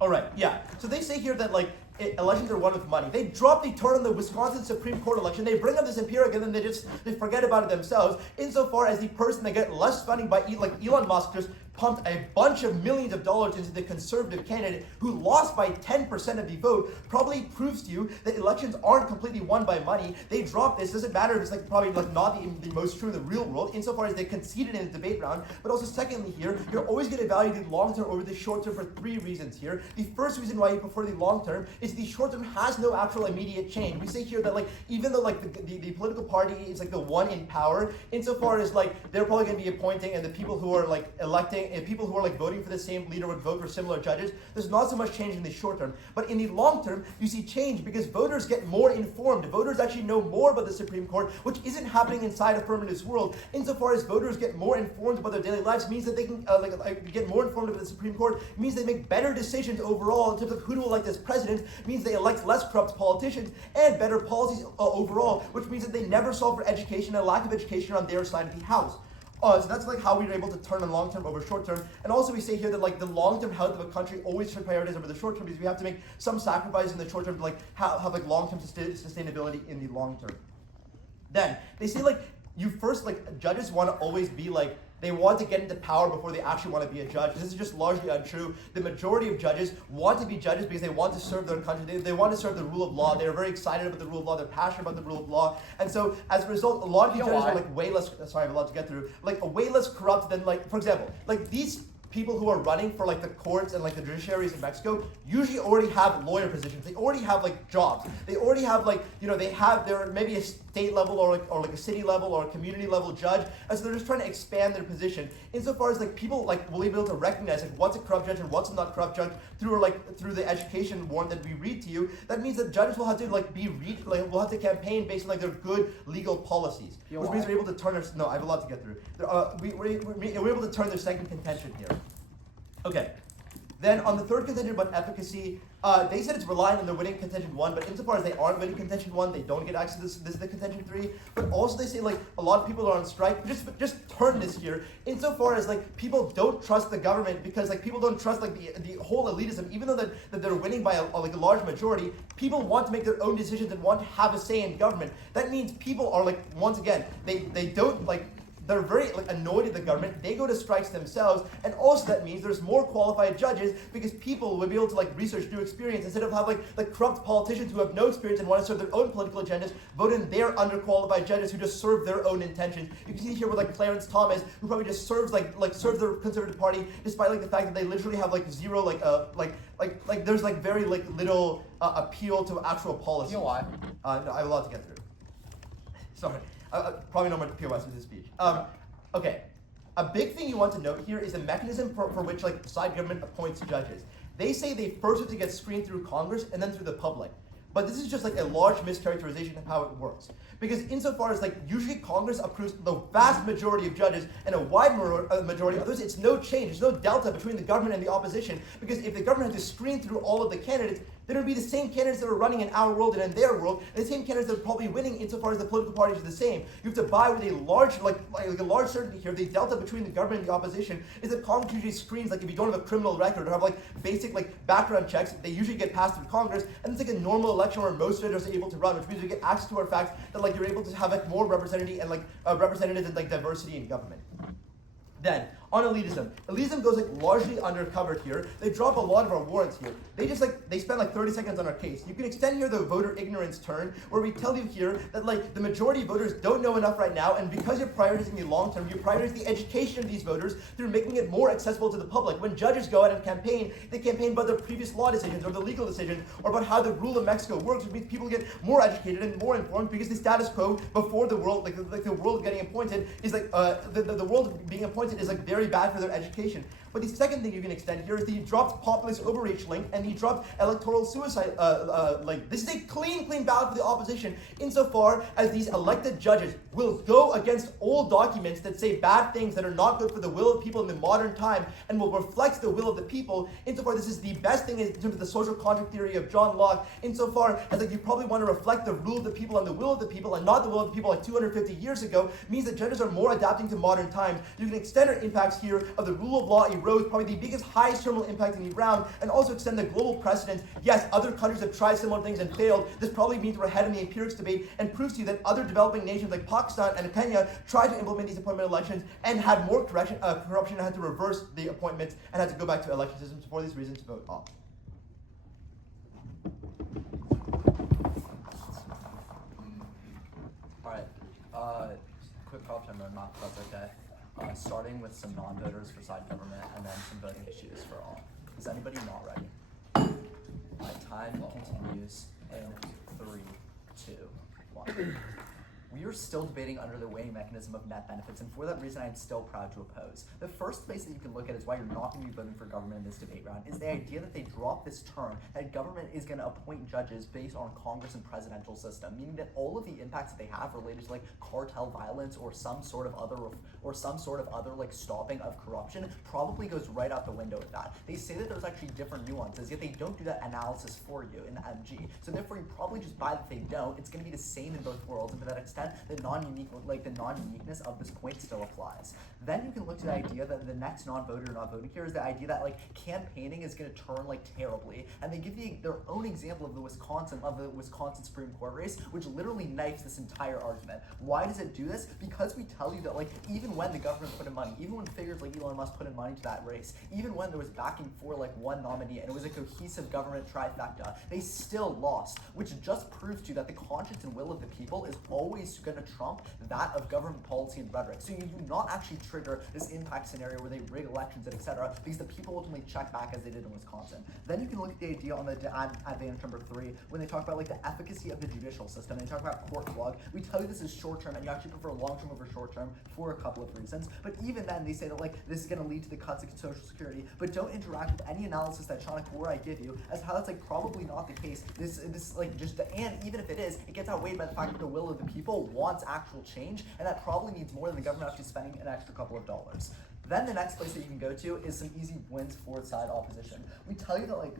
All right, yeah. So they say here that like elections are won with money. They drop the turn on the Wisconsin Supreme Court election. They bring up this empiric and then they forget about it themselves. Insofar as the person that get less funding by like Elon Musk just pumped a bunch of millions of dollars into the conservative candidate who lost by 10% of the vote, probably proves to you that elections aren't completely won by money. They drop this. Doesn't matter if it's like probably like not the most true in the real world, insofar as they conceded in the debate round. But also secondly here, you're always going to value the long term over the short term for 3 reasons here. The first reason why you prefer the long term is the short term has no actual immediate change. We say here that like even though like the political party is like the one in power, insofar as like they're probably going to be appointing and the people who are like electing if people who are like voting for the same leader would vote for similar judges, there's not so much change in the short term. But in the long term, you see change because voters get more informed. Voters actually know more about the Supreme Court, which isn't happening inside a permanentist world. Insofar as voters get more informed about their daily lives, means that they can get more informed about the Supreme Court, means they make better decisions overall in terms of who to elect as president, means they elect less corrupt politicians and better policies overall, which means that they never solve for education and lack of education on their side of the house. So that's like how we're able to turn on long term over short term. And also we say here that like the long term health of a country always should prioritize over the short term because we have to make some sacrifices in the short term to like have like long term sustainability in the long term. Then they say like you first like judges want to always be like they want to get into power before they actually want to be a judge. This is just largely untrue. The majority of judges want to be judges because they want to serve their country. They want to serve the rule of law. They're very excited about the rule of law. They're passionate about the rule of law. And so as a result, a lot of these judges are like way less, sorry, I have a lot to get through, like way less corrupt than like, for example, like these people who are running for like the courts and like the judiciaries in Mexico usually already have lawyer positions. They already have like jobs. They already have like, you know, they're maybe a state level or like a city level or a community level judge. And so they're just trying to expand their position. Insofar as like people like will be able to recognize like what's a corrupt judge and what's a not corrupt judge through the education warrant that we read to you, that means that judges will have to like will have to campaign based on like their good legal policies. Which means we're able to turn our, no, I have a lot to get through. We're able to turn their second contention here. Okay. Then on the third contention about efficacy, they said it's relying on their winning contention 1, but insofar as they aren't winning contention 1, they don't get access to this is the contention 3. But also they say like a lot of people are on strike. Just turn this here. Insofar as like people don't trust the government because like people don't trust like the whole elitism, even though that they're winning by a large majority, people want to make their own decisions and want to have a say in government. That means people are like, once again, they don't like, they're very like annoyed at the government. They go to strikes themselves, and also that means there's more qualified judges because people will be able to like research new experience instead of have like corrupt politicians who have no experience and want to serve their own political agendas, vote in their underqualified judges who just serve their own intentions. You can see here with like Clarence Thomas, who probably just serves serves the Conservative Party, despite like the fact that they literally have like zero like there's like very like little appeal to actual policy. You know why? No, I have a lot to get through. Sorry. Probably not much POS in this speech. Okay, a big thing you want to note here is the mechanism for which like the side government appoints judges. They say they first have to get screened through Congress and then through the public. But this is just like a large mischaracterization of how it works. Because insofar as like usually Congress approves the vast majority of judges and a wide majority of others, it's no change. There's no delta between the government and the opposition. Because if the government had to screen through all of the candidates, then it would be the same candidates that were running in our world and in their world, and the same candidates that are probably winning insofar as the political parties are the same. You have to buy with a large, like a large certainty here. The delta between the government and the opposition is that Congress usually screens, like if you don't have a criminal record or have like basic like background checks, they usually get passed through Congress, and it's like a normal election where most judges are able to run, which means we get access to our facts that like you're able to have like more representative and like representatives and like diversity in government. Then, on elitism. Elitism goes like largely undercover here. They drop a lot of our warrants here. They spend like 30 seconds on our case. You can extend here the voter ignorance turn, where we tell you here that like the majority of voters don't know enough right now, and because you're prioritizing the long term, you prioritize the education of these voters through making it more accessible to the public. When judges go out and campaign, they campaign about their previous law decisions or the legal decisions or about how the rule of Mexico works, which means people get more educated and more informed because the status quo before the world, like the world getting appointed is like the world being appointed is like very bad for their education. But the second thing you can extend here is the dropped populist overreach link and the dropped electoral suicide link. This is a clean ballot for the opposition insofar as these elected judges will go against old documents that say bad things that are not good for the will of people in the modern time and will reflect the will of the people. Insofar this is the best thing in terms of the social contract theory of John Locke, insofar as like you probably want to reflect the rule of the people and the will of the people and not the will of the people like 250 years ago, means that judges are more adapting to modern times. You can extend our impacts here of the rule of law erodes, probably the biggest, highest terminal impact in the round, and also extend the global precedent. Yes, other countries have tried similar things and failed. This probably means we're ahead in the empirics debate and proves to you that other developing nations like Pakistan and Kenya tried to implement these appointment elections and had more corruption and had to reverse the appointments and had to go back to election systems. For these reasons, vote off. Alright, quick corruption roadmap, if that's okay. Starting with some non-voters for side government and then some voting issues for all. Is anybody not ready? My time continues in 3, 2, 1. we are still debating under the weighing mechanism of net benefits, and for that reason, I'm still proud to oppose. The first place that you can look at is why you're not going to be voting for government in this debate round is the idea that they drop this term that government is going to appoint judges based on Congress and presidential system, meaning that all of the impacts that they have related to like cartel violence or some sort of other like stopping of corruption probably goes right out the window with that. They say that there's actually different nuances, yet they don't do that analysis for you in the MG. So therefore, you probably just buy that they don't. It's going to be the same in both worlds, and to that extent, the non-uniqueness of this point still applies. Then you can look to the idea that the next non-voter not voting here is the idea that like campaigning is going to turn like terribly, and they give their own example of the Wisconsin Supreme Court race, which literally knifes this entire argument. Why does it do this? Because we tell you that like even when the government put in money, even when figures like Elon Musk put in money to that race, even when there was backing for like one nominee and it was a cohesive government trifecta, they still lost, which just proves to you that the conscience and will of the people is always going to trump that of government policy and rhetoric. So you do not actually trigger this impact scenario where they rig elections and etc. because the people ultimately check back as they did in Wisconsin. Then you can look at the idea on the advantage number 3 when they talk about like the efficacy of the judicial system. They talk about court plug. We tell you this is short term and you actually prefer long term over short term for a couple of reasons. But even then they say that like this is going to lead to the cuts in Social Security, but don't interact with any analysis that Shauna or I give you as how that's like probably not the case. This like just and even if it is, it gets outweighed by the fact that the will of the people wants actual change, and that probably means more than the government actually spending an extra couple of dollars. Then the next place that you can go to is some easy wins for side opposition. We tell you that like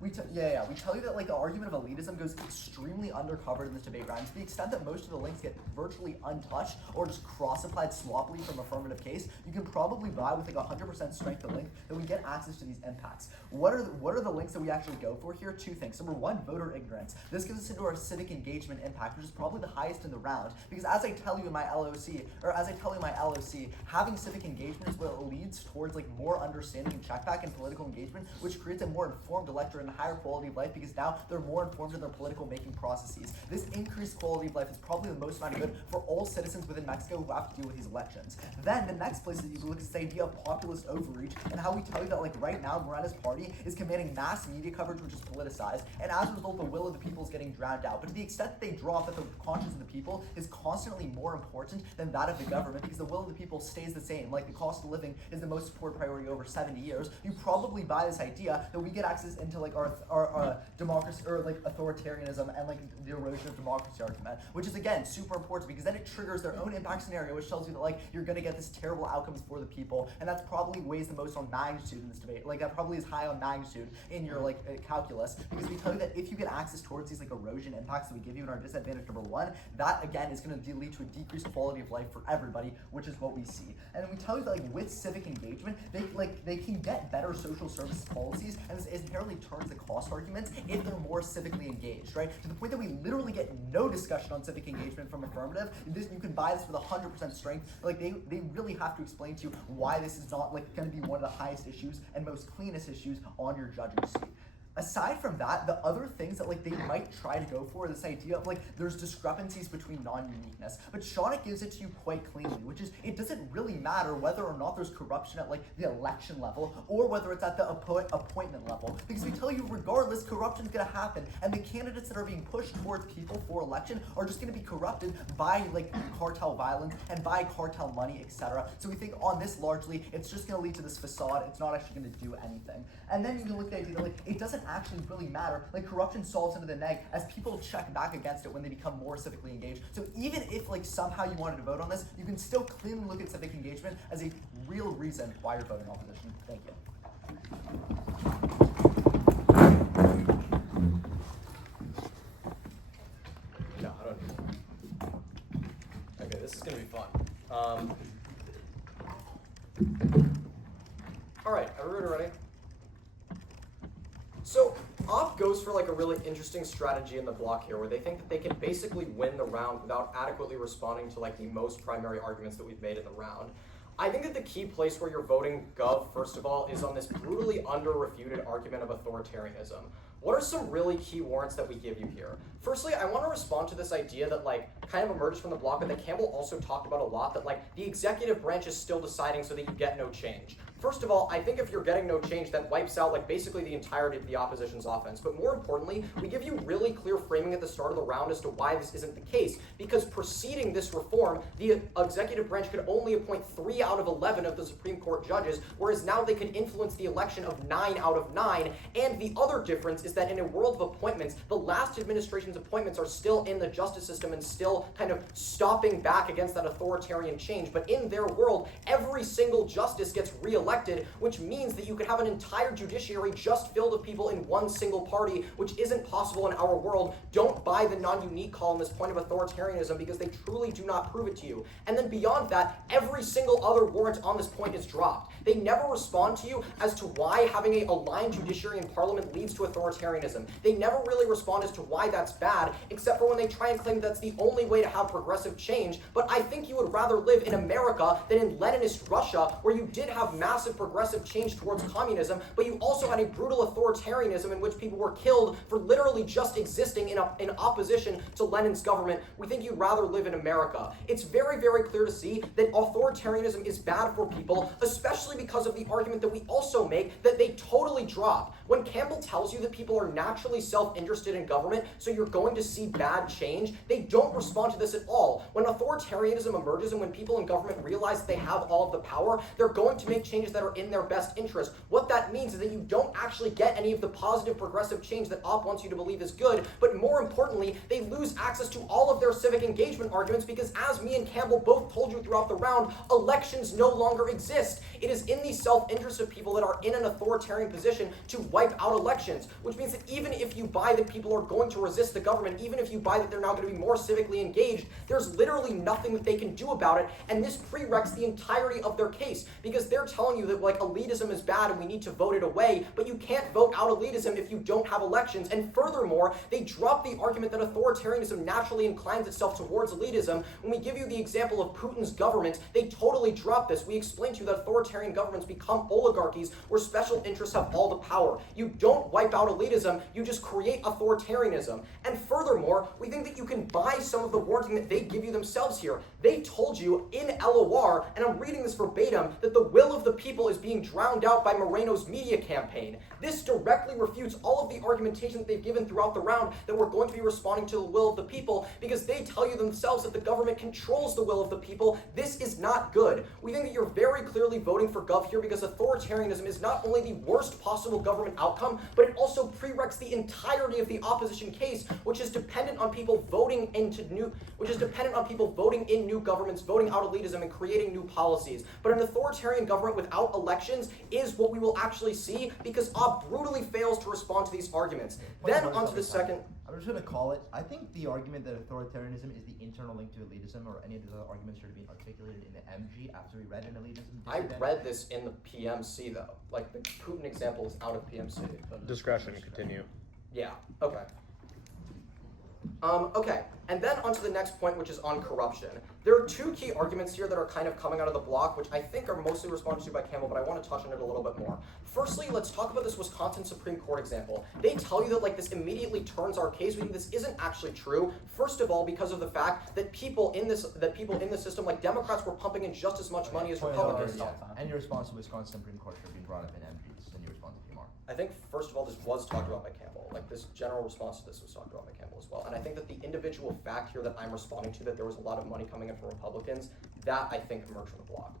we tell you that like the argument of elitism goes extremely undercovered in this debate round to the extent that most of the links get virtually untouched or just cross-applied sloppily from affirmative case. You can probably buy with like 100% strength the link that we get access to these impacts. What are the links that we actually go for here? 2 things. Number 1, voter ignorance. This gets us into our civic engagement impact, which is probably the highest in the round, because as I tell you in my LOC, having civic engagement is what leads towards like more understanding and checkback and political engagement, which creates a more informed electorate and a higher quality of life because now they're more informed in their political making processes. This increased quality of life is probably the most amount of good for all citizens within Mexico who have to deal with these elections. Then the next place that you can look is the idea of populist overreach and how we tell you that like right now Morena's party is commanding mass media coverage which is politicized, and as a result the will of the people is getting drowned out. But to the extent that they drop that the conscience of the people is constantly more important than that of the government because the will of the people stays the same, like the cost of living is the most supported priority over 70 years, you probably buy this idea that we get access into like our democracy or like authoritarianism and like the erosion of democracy argument, which is again super important because then it triggers their own impact scenario, which tells you that like you're going to get this terrible outcomes for the people, and that's probably weighs the most on magnitude in this debate. Like that probably is high on magnitude in your like calculus because we tell you that if you get access towards these like erosion impacts that we give you in our disadvantage number 1, that again is going to lead to a decreased quality of life for everybody, which is what we see. And then we tell you that like with civic engagement, they can get better social services policies, and this inherently turns the cost arguments if they're more civically engaged, right? To the point that we literally get no discussion on civic engagement from affirmative. You can buy this with 100% strength. Like they really have to explain to you why this is not like going to be one of the highest issues and most cleanest issues on your judging seat. Aside from that, the other things that like they might try to go for this idea of like there's discrepancies between non-uniqueness, but Shauna gives it to you quite cleanly, which is it doesn't really matter whether or not there's corruption at like the election level or whether it's at the appointment level, because we tell you regardless corruption's going to happen, and the candidates that are being pushed towards people for election are just going to be corrupted by like cartel violence and by cartel money, etc. So we think on this largely it's just going to lead to this facade. It's not actually going to do anything. And then you can look at the idea that like it doesn't actually really matter. Like corruption solves into the neg as people check back against it when they become more civically engaged. So even if like somehow you wanted to vote on this, you can still clearly look at civic engagement as a real reason why you're voting opposition. Thank you. No, I don't need that. Okay, this is gonna be fun. All right, everybody ready? So Op goes for like a really interesting strategy in the block here where they think that they can basically win the round without adequately responding to like the most primary arguments that we've made in the round. I think that the key place where you're voting Gov, first of all, is on this brutally under-refuted argument of authoritarianism. What are some really key warrants that we give you here? Firstly, I want to respond to this idea that like kind of emerged from the block, but that Campbell also talked about a lot, that like the executive branch is still deciding so that you get no change. First of all, I think if you're getting no change, that wipes out like basically the entirety of the opposition's offense. But more importantly, we give you really clear framing at the start of the round as to why this isn't the case. Because preceding this reform, the executive branch could only appoint 3 out of 11 of the Supreme Court judges, whereas now they can influence the election of 9 out of 9. And the other difference is that in a world of appointments, the last administration's appointments are still in the justice system and still kind of stopping back against that authoritarian change. But in their world, every single justice gets reelected, which means that you could have an entire judiciary just filled with people in one single party, which isn't possible in our world. Don't buy the non-unique call on this point of authoritarianism because they truly do not prove it to you. And then beyond that, every single other warrant on this point is dropped. They never respond to you as to why having a aligned judiciary in parliament leads to authoritarianism. They never really respond as to why that's bad, except for when they try and claim that's the only way to have progressive change. But I think you would rather live in America than in Leninist Russia, where you did have massive progressive change towards communism, but you also had a brutal authoritarianism in which people were killed for literally just existing in opposition to Lenin's government. We think you'd rather live in America. It's very, very clear to see that authoritarianism is bad for people, especially because of the argument that we also make that they totally drop. When Campbell tells you that people are naturally self-interested in government, so you're going to see bad change, they don't respond to this at all. When authoritarianism emerges and when people in government realize that they have all of the power, they're going to make changes that are in their best interest. What that means is that you don't actually get any of the positive progressive change that Op wants you to believe is good, but more importantly, they lose access to all of their civic engagement arguments because, as me and Campbell both told you throughout the round, elections no longer exist. It is in the self-interest of people that are in an authoritarian position to wipe out elections, which means that even if you buy that people are going to resist the government, even if you buy that they're now going to be more civically engaged, there's literally nothing that they can do about it, and this prereqs the entirety of their case, because they're telling you that like elitism is bad and we need to vote it away, but you can't vote out elitism if you don't have elections. And furthermore, they drop the argument that authoritarianism naturally inclines itself towards elitism. When we give you the example of Putin's government, they totally drop this. We explain to you that authoritarian governments become oligarchies where special interests have all the power. You don't wipe out elitism, you just create authoritarianism. And furthermore, we think that you can buy some of the warranting that they give you themselves here. They told you in LOR, and I'm reading this verbatim, that the will of the people is being drowned out by Moreno's media campaign. This directly refutes all of the argumentation that they've given throughout the round that we're going to be responding to the will of the people, because they tell you themselves that the government controls the will of the people. This is not good. We think that you're very clearly voting for Gov here because authoritarianism is not only the worst possible government outcome, but it also prereqs the entirety of the opposition case, which is dependent on people voting in new governments, voting out elitism, and creating new policies. But an authoritarian government without elections is what we will actually see, because Ob brutally fails to respond to these arguments. Then onto the second. I'm just going to call it. I think the argument that authoritarianism is the internal link to elitism, or any of these other arguments, should have been articulated in the MG after we read an elitism. I read this in the PMC though. Like the Putin example is out of PMC. Discretion, continue. Yeah, okay. Okay, and then onto the next point, which is on corruption. There are two key arguments here that are kind of coming out of the block, which I think are mostly responded to by Campbell, but I want to touch on it a little bit more. Firstly, let's talk about this Wisconsin Supreme Court example. They tell you that like this immediately turns our case. We think this isn't actually true. First of all, because of the fact that people in the system, like Democrats, were pumping in just as much money as Republicans. And your response to Wisconsin Supreme Court should have been brought up in MPs, and your response to PMR. I think, first of all, this was talked about by Campbell. Like, this general response to this was talked about by Campbell as well. And I think that the individual fact here that I'm responding to, that there was a lot of money coming in from Republicans, that I think emerged from the block.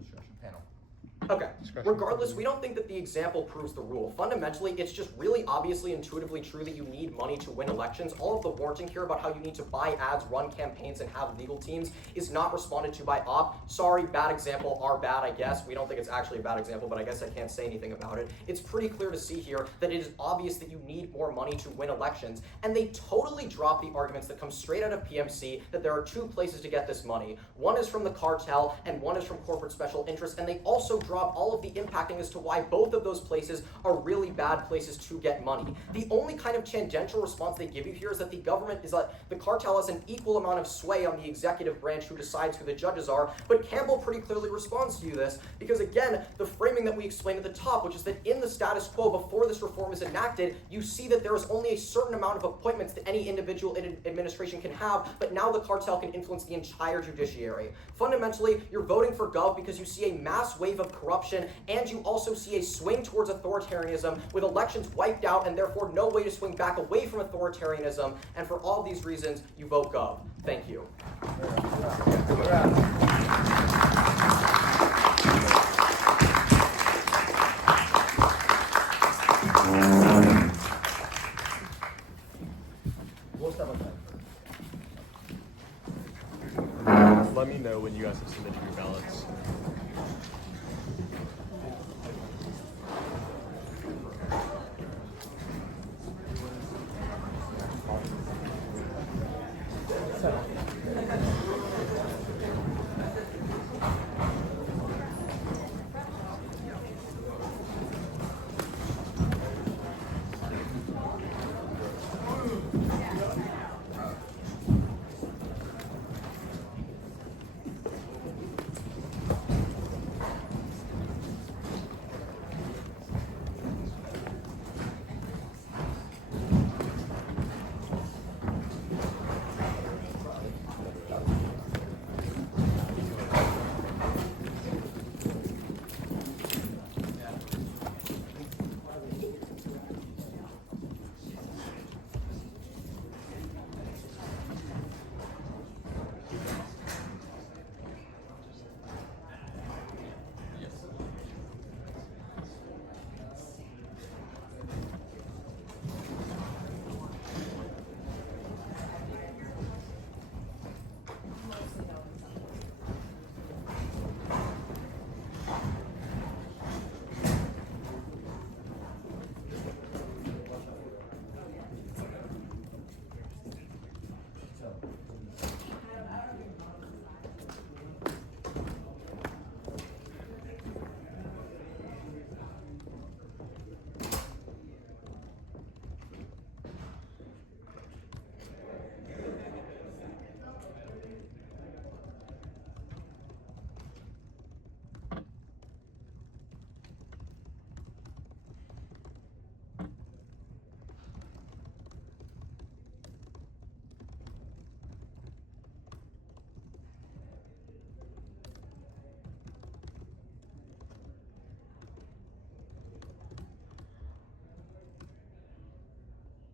Discretion panel. Okay, regardless, we don't think that the example proves the rule. Fundamentally, it's just really obviously intuitively true that you need money to win elections. All of the warranting here about how you need to buy ads, run campaigns, and have legal teams is not responded to by Op. Sorry, bad example, are bad, I guess. We don't think it's actually a bad example, but I guess I can't say anything about it. It's pretty clear to see here that it is obvious that you need more money to win elections, and they totally drop the arguments that come straight out of PMC that there are two places to get this money. One is from the cartel, and one is from corporate special interests, and they also drop all of the impacting as to why both of those places are really bad places to get money. The only kind of tangential response they give you here is that the government is that the cartel has an equal amount of sway on the executive branch who decides who the judges are, but Campbell pretty clearly responds to you this, because again, the framing that we explained at the top, which is that in the status quo before this reform is enacted, you see that there is only a certain amount of appointments that any individual administration can have, but now the cartel can influence the entire judiciary. Fundamentally, you're voting for Gov because you see a mass wave of corruption, and you also see a swing towards authoritarianism with elections wiped out and therefore no way to swing back away from authoritarianism. And for all these reasons, you vote Gov. Thank you. Let me know when you guys have submitted your ballots.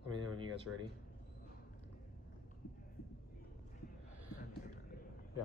Let me know when you guys are ready. Yeah.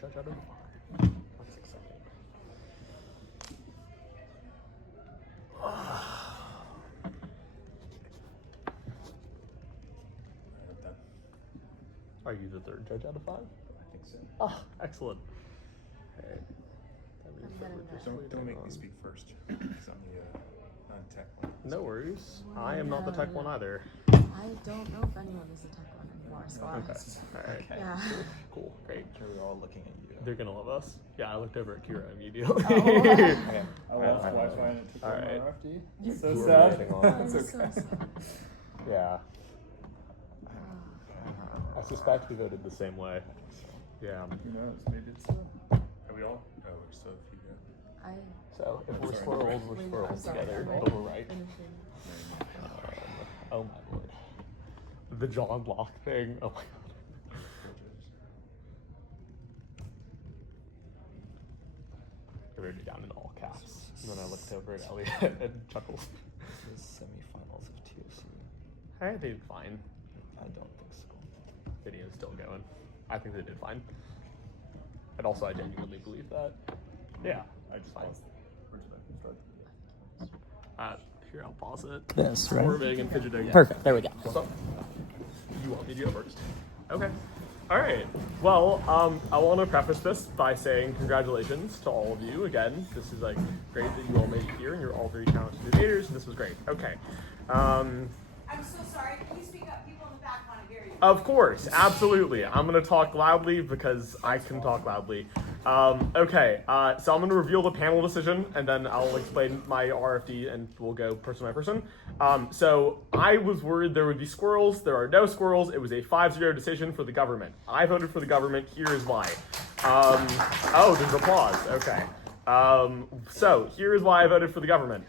judge out of 5. That's exciting. Are you the 3rd judge out of 5? I think so. Ah, excellent. Alright. That means that we're just Don't waiting make me on- speak first, because I'm the non-tech one. No worries. I am not the tech one either. I don't know if anyone is a tech one anymore, so Okay. Alright. yeah. Cool. Great. We're all looking at you. They're gonna love us. Yeah, I looked over at Kira immediately. Oh. Okay. I lost Wi-Fi and it took All all my right. RFD. You- So You were sad. waiting on- I'm so sad. Yeah. I suspect we voted the same way. Yeah. Who knows? Maybe it's. Are we all? Oh, we're still a few go. I So if we're Sorry. squirrels, we're wait, I'm squirrels sorry, together. I'm But we're right. finishing. Oh my lord. The John Locke thing. Oh my god. I wrote it down in all caps. And then I looked over at Elliot and chuckled. This is semifinals of TOC. Hey, they did fine. I don't think so. Video's still going. I think they did fine. And also, I genuinely believe that. Yeah, I just fine. paused. Where did I start? Here, I'll pause it. This, right? Swerving and fidgeting. Perfect. There we go. So, you want me to go first? Okay. All right. Well, I want to preface this by saying congratulations to all of you. Again, this is like great that you all made it here, and you're all very talented debaters, and this was great. Okay. I'm so sorry. Can you speak up? People in the back want to hear you. Of course, absolutely. I'm going to talk loudly because I can talk loudly. Okay, so I'm going to reveal the panel decision, and then I'll explain my RFD, and we'll go person by person. So I was worried there would be squirrels. There are no squirrels. It was a 5-0 decision for the government. I voted for the government. Here is why. Oh, there's applause. Okay. So here is why I voted for the government.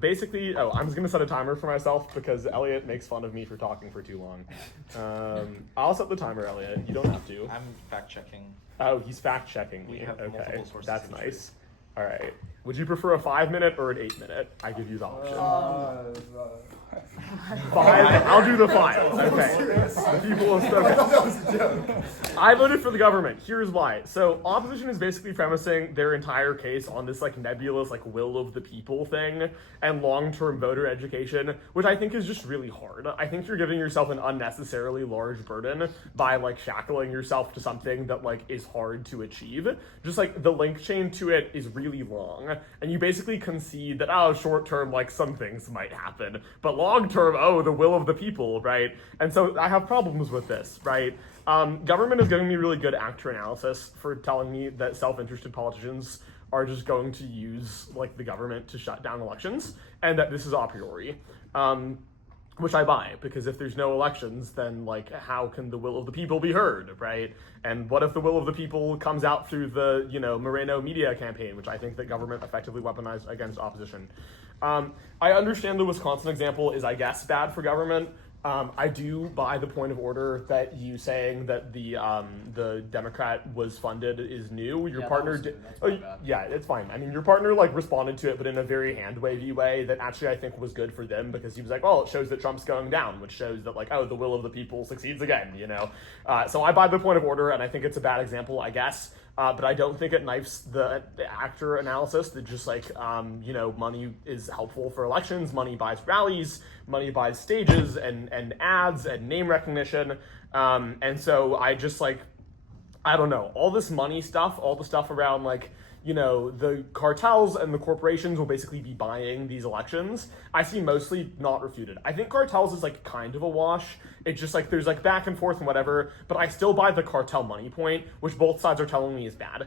Basically, I'm just gonna set a timer for myself because Elliot makes fun of me for talking for too long. I'll set the timer, Elliot. You don't have to. I'm fact checking. Oh, he's fact checking me. We have Okay, multiple sources that's of nice. All right. Would you prefer a 5-minute or an 8-minute? I give you the option. 5. I'll do the 5. Okay. People have spoken. I voted for the government. Here's why. So opposition is basically premising their entire case on this like nebulous like will of the people thing and long-term voter education, which I think is just really hard. I think you're giving yourself an unnecessarily large burden by like shackling yourself to something that like is hard to achieve. Just like the link chain to it is really long, and you basically concede that short-term like some things might happen, but long-term the will of the people, right? And so I have problems with this, right? Government is giving me really good actor analysis for telling me that self-interested politicians are just going to use like the government to shut down elections, and that this is a priori. Which I buy, because if there's no elections, then like how can the will of the people be heard, right? And what if the will of the people comes out through the, Moreno media campaign, which I think that government effectively weaponized against opposition. I understand the Wisconsin example is, I guess, bad for government. I do buy the point of order that you saying that the Democrat was funded is new. Your partner did. Yeah, it's fine. I mean, your partner like responded to it, but in a very hand wavy way that actually I think was good for them, because he was like, well, it shows that Trump's going down, which shows that like, the will of the people succeeds again, So I buy the point of order, and I think it's a bad example, I guess. But I don't think it knifes the actor analysis that just like, money is helpful for elections, money buys rallies, money buys stages and ads and name recognition. And so I just like, I don't know, all this money stuff, all the stuff around like, the cartels and the corporations will basically be buying these elections, I see mostly not refuted. I think cartels is like kind of a wash. It's just like there's like back and forth and whatever, but I still buy the cartel money point, which both sides are telling me is bad.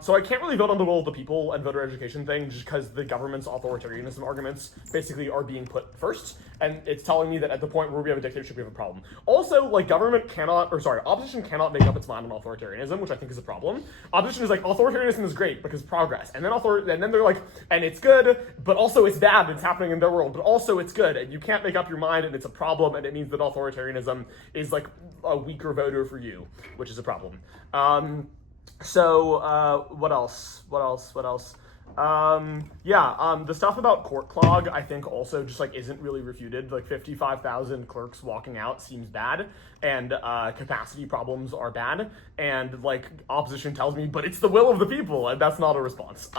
So I can't really vote on the will of the people and voter education thing just because the government's authoritarianism arguments basically are being put first, and it's telling me that at the point where we have a dictatorship, we have a problem. Also, like opposition cannot make up its mind on authoritarianism, which I think is a problem. Opposition is like, authoritarianism is great because progress, and then they're like, and it's good, but also it's bad, and it's happening in their world, but also it's good, and you can't make up your mind, and it's a problem, and it means that authoritarianism is like a weaker voter for you, which is a problem. So what else? The stuff about court clog, I think also just like isn't really refuted. Like 55,000 clerks walking out seems bad, and capacity problems are bad, and like opposition tells me, but it's the will of the people, and that's not a response.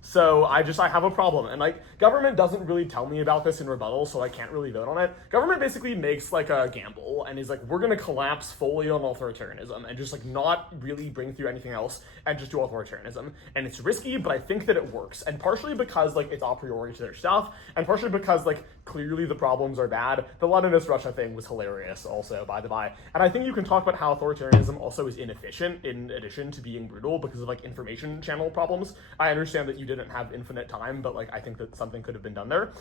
So I have a problem, and like government doesn't really tell me about this in rebuttal, so I can't really vote on it. Government basically makes like a gamble and is like, we're gonna collapse fully on authoritarianism and just like not really bring through anything else and just do authoritarianism. And it's risky, but I think that it works, and partially because like it's a priori to their stuff, and partially because like clearly the problems are bad. The Leninist Russia thing was hilarious also, by the by. And I think you can talk about how authoritarianism also is inefficient in addition to being brutal because of like information channel problems. I understand that you didn't have infinite time, but like I think that something could have been done there.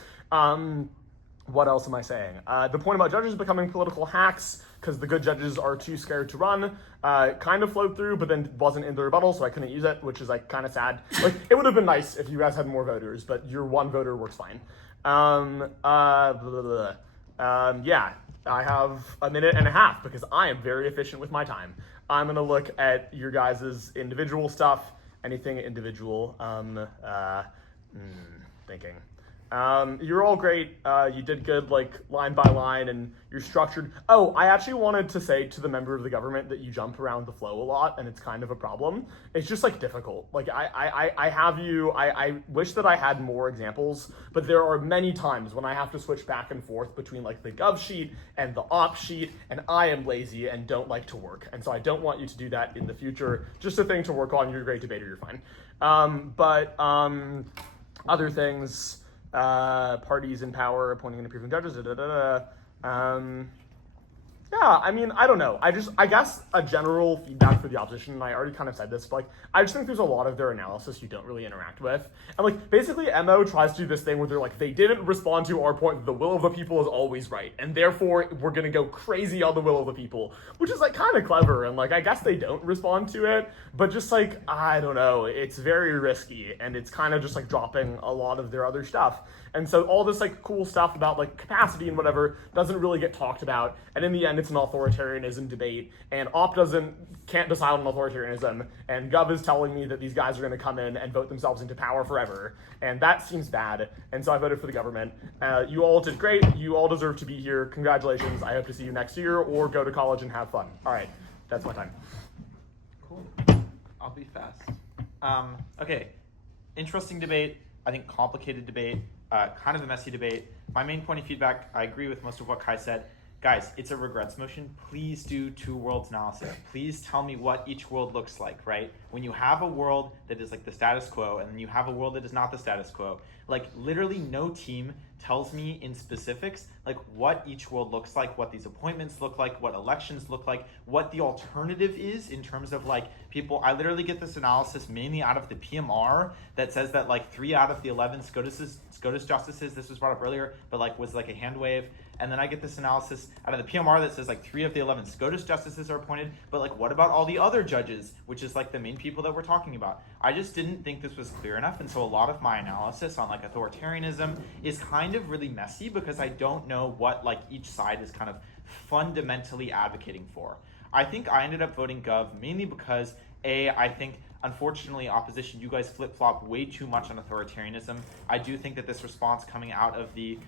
What else am I saying? The point about judges becoming political hacks because the good judges are too scared to run kind of flowed through, but then wasn't in the rebuttal, so I couldn't use it, which is like kind of sad. Like it would have been nice if you guys had more voters, but your one voter works fine. Yeah, I have a minute and a half because I am very efficient with my time. I'm gonna look at your guys' individual stuff. Anything individual? Thinking. You're all great. You did good, like, line by line, and you're structured. Oh, I actually wanted to say to the member of the government that you jump around the flow a lot, and it's kind of a problem. It's just, like, difficult. Like, I wish that I had more examples, but there are many times when I have to switch back and forth between, like, the gov sheet and the op sheet, and I am lazy and don't like to work. And so I don't want you to do that in the future. Just a thing to work on. You're a great debater. You're fine. Other things... parties in power, appointing and approving judges, yeah, I mean, I don't know. I guess a general feedback for the opposition, and I already kind of said this, but like, I just think there's a lot of their analysis you don't really interact with. And like, basically, MO tries to do this thing where they're like, they didn't respond to our point that the will of the people is always right, and therefore we're gonna go crazy on the will of the people, which is like kind of clever, and like, I guess they don't respond to it, but just like, I don't know, it's very risky, and it's kind of just like dropping a lot of their other stuff. And so all this like cool stuff about like capacity and whatever doesn't really get talked about. And in the end, it's an authoritarianism debate. And op can't decide on authoritarianism. And Gov is telling me that these guys are going to come in and vote themselves into power forever. And that seems bad. And so I voted for the government. You all did great. You all deserve to be here. Congratulations. I hope to see you next year or go to college and have fun. All right. That's my time. Cool. I'll be fast. Okay. Interesting debate. I think complicated debate. Kind of a messy debate. My main point of feedback, I agree with most of what Kai said. Guys, it's a regrets motion. Please do two worlds analysis. Please tell me what each world looks like, right? When you have a world that is like the status quo and then you have a world that is not the status quo, like literally no team tells me in specifics like what each world looks like, what these appointments look like, what elections look like, what the alternative is in terms of like people. I literally get this analysis mainly out of the PMR that says that like 3 out of the 11 SCOTUS justices, this was brought up earlier, but like was like a hand wave. And then I get this analysis out of the PMR that says like 3 of the 11 SCOTUS justices are appointed, but like what about all the other judges, which is like the main people that we're talking about? I just didn't think this was clear enough, and so a lot of my analysis on like authoritarianism is kind of really messy because I don't know what like each side is kind of fundamentally advocating for. I think I ended up voting Gov mainly because I think unfortunately, opposition, you guys flip-flop way too much on authoritarianism. I do think that this response coming out of the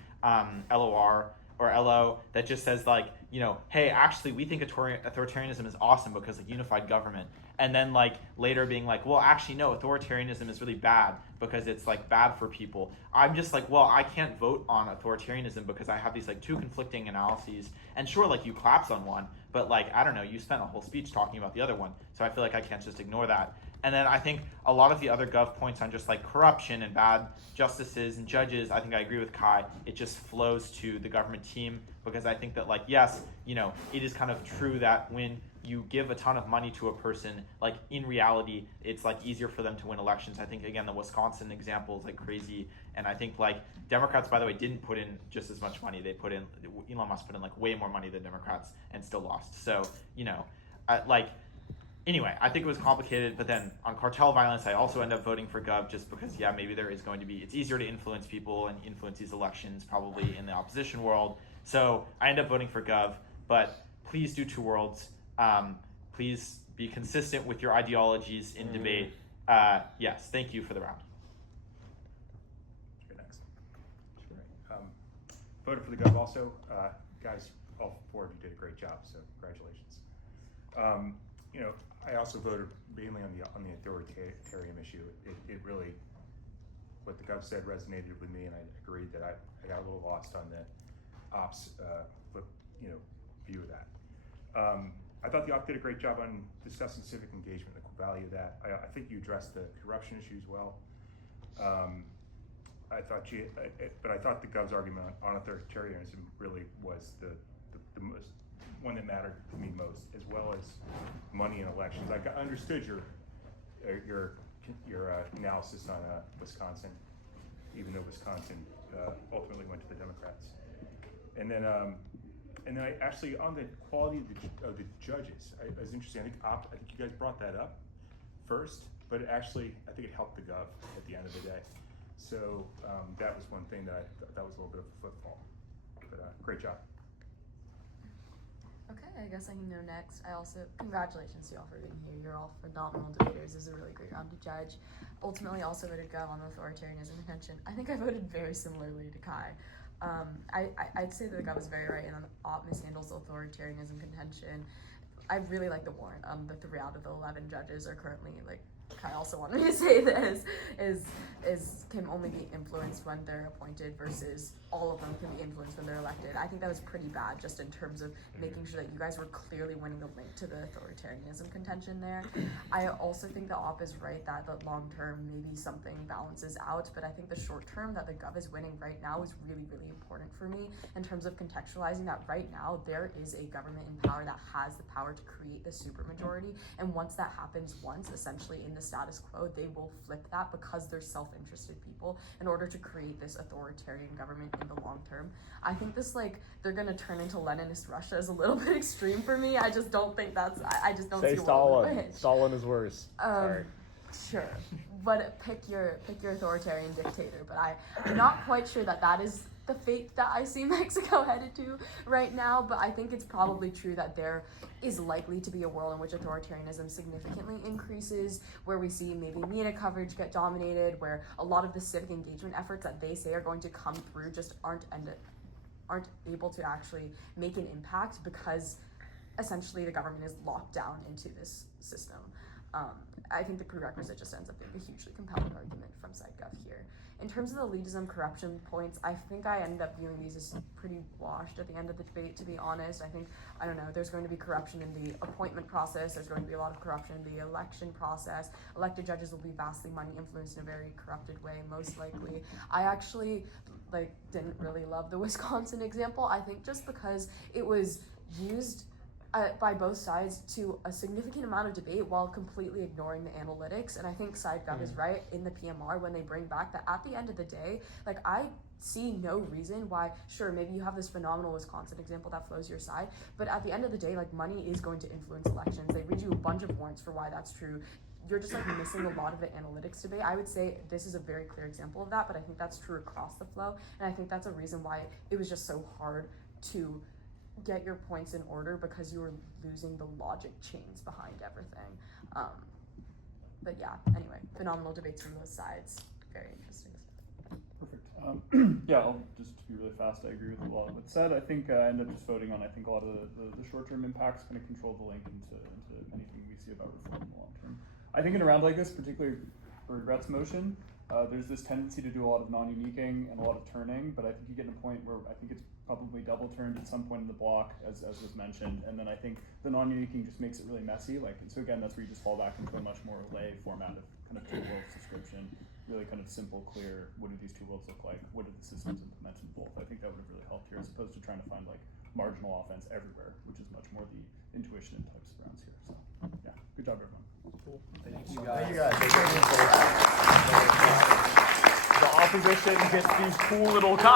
LOR or LO that just says like, you know, hey, actually we think authoritarianism is awesome because like unified government. And then like later being like, well, actually no, authoritarianism is really bad because it's like bad for people. I'm just like, well, I can't vote on authoritarianism because I have these like two conflicting analyses. And sure, like you collapse on one, but like, I don't know, you spent a whole speech talking about the other one. So I feel like I can't just ignore that. And then I think a lot of the other Gov points on just like corruption and bad justices and judges, I think I agree with Kai. It just flows to the government team because I think that like, yes, you know, it is kind of true that when you give a ton of money to a person, like in reality, it's like easier for them to win elections. I think again, the Wisconsin example is like crazy. And I think like Democrats, by the way, didn't put in just as much money. Elon Musk put in like way more money than Democrats and still lost. So, you know, anyway, I think it was complicated, but then on cartel violence, I also end up voting for Gov just because, yeah, maybe there is going to be, it's easier to influence people and influence these elections probably in the opposition world. So I end up voting for Gov, but please do two worlds. Please be consistent with your ideologies in debate. Yes, thank you for the round. voted for the gov also. Guys, all four of you did a great job, so congratulations. You know, I also voted mainly on the authoritarian issue. It really, what the gov said resonated with me, and I agreed that I got a little lost on the ops view of that. I thought the op did a great job on discussing civic engagement, the value of that. I think you addressed the corruption issues well. I thought the gov's argument on authoritarianism really was the most one that mattered to me most, as well as money in elections. I understood your analysis on Wisconsin, even though Wisconsin ultimately went to the Democrats. And then I actually, on the quality of the judges, it was interesting. I think you guys brought that up first, but I think it helped the gov at the end of the day. So that was one thing that I thought was a little bit of a footfall. But great job. Okay, I guess I can go next. I also, congratulations to y'all for being here. You're all phenomenal debaters. This is a really great round to judge. Ultimately, also voted gov on authoritarianism contention. I think I voted very similarly to Kai. I'd say that the gov is very right, and on the op mishandles authoritarianism contention. I really like the warrant. The 3 out of the 11 judges are currently, like Kai also wanted me to say this, can only be influenced when they're appointed versus all of them can be influenced when they're elected. I think that was pretty bad just in terms of making sure that you guys were clearly winning the link to the authoritarianism contention there. I also think the op is right that the long term maybe something balances out, but I think the short term that the gov is winning right now is really, really important for me in terms of contextualizing that right now there is a government in power that has the power to create the supermajority, and once that happens essentially in the status quo, they will flip that because they're self-interested people in order to create this authoritarian government in the long term. I think this, they're gonna turn into Leninist Russia is a little bit extreme for me. I just don't think that's, I just don't Say see Stalin. what Stalin is worse. Sorry. Sure, but pick your authoritarian dictator, but I'm not quite sure that is the fate that I see Mexico headed to right now, but I think it's probably true that there is likely to be a world in which authoritarianism significantly increases, where we see maybe media coverage get dominated, where a lot of the civic engagement efforts that they say are going to come through just aren't able to actually make an impact because essentially the government is locked down into this system. I think the prerequisite just ends up being a hugely compelling argument from SideGov here. In terms of the elitism corruption points, I think I ended up viewing these as pretty washed at the end of the debate, to be honest. I don't know, there's going to be corruption in the appointment process, there's going to be a lot of corruption in the election process. Elected judges will be vastly money influenced in a very corrupted way, most likely. I actually didn't really love the Wisconsin example, I think just because it was used by both sides to a significant amount of debate while completely ignoring the analytics. And I think SideGov is right in the PMR when they bring back that at the end of the day, I see no reason why, sure, maybe you have this phenomenal Wisconsin example that flows your side, but at the end of the day, money is going to influence elections. They read you a bunch of warrants for why that's true. You're just missing a lot of the analytics debate. I would say this is a very clear example of that, but I think that's true across the flow. And I think that's a reason why it was just so hard to get your points in order because you were losing the logic chains behind everything. But yeah, anyway, phenomenal debates from both sides. Very interesting. Perfect. Yeah, I'll just be really fast. I agree with a lot of what's said. I think I ended up just voting on, a lot of the short-term impacts kind of control the link into anything we see about reform in the long term. I think in a round like this, particularly for regrets motion, there's this tendency to do a lot of non-uniquing and a lot of turning, but I think you get to a point where I think it's probably double turned at some point in the block, as was mentioned, and then I think the non-uniquing just makes it really messy. So again, that's where you just fall back into a much more lay format of kind of two worlds description, really kind of simple, clear, what do these two worlds look like, what do the systems implement in both. I think that would have really helped here, as opposed to trying to find marginal offense everywhere, which is much more the intuition and types of rounds here. So yeah, good job everyone. Cool. Thank you guys. The opposition gets these cool little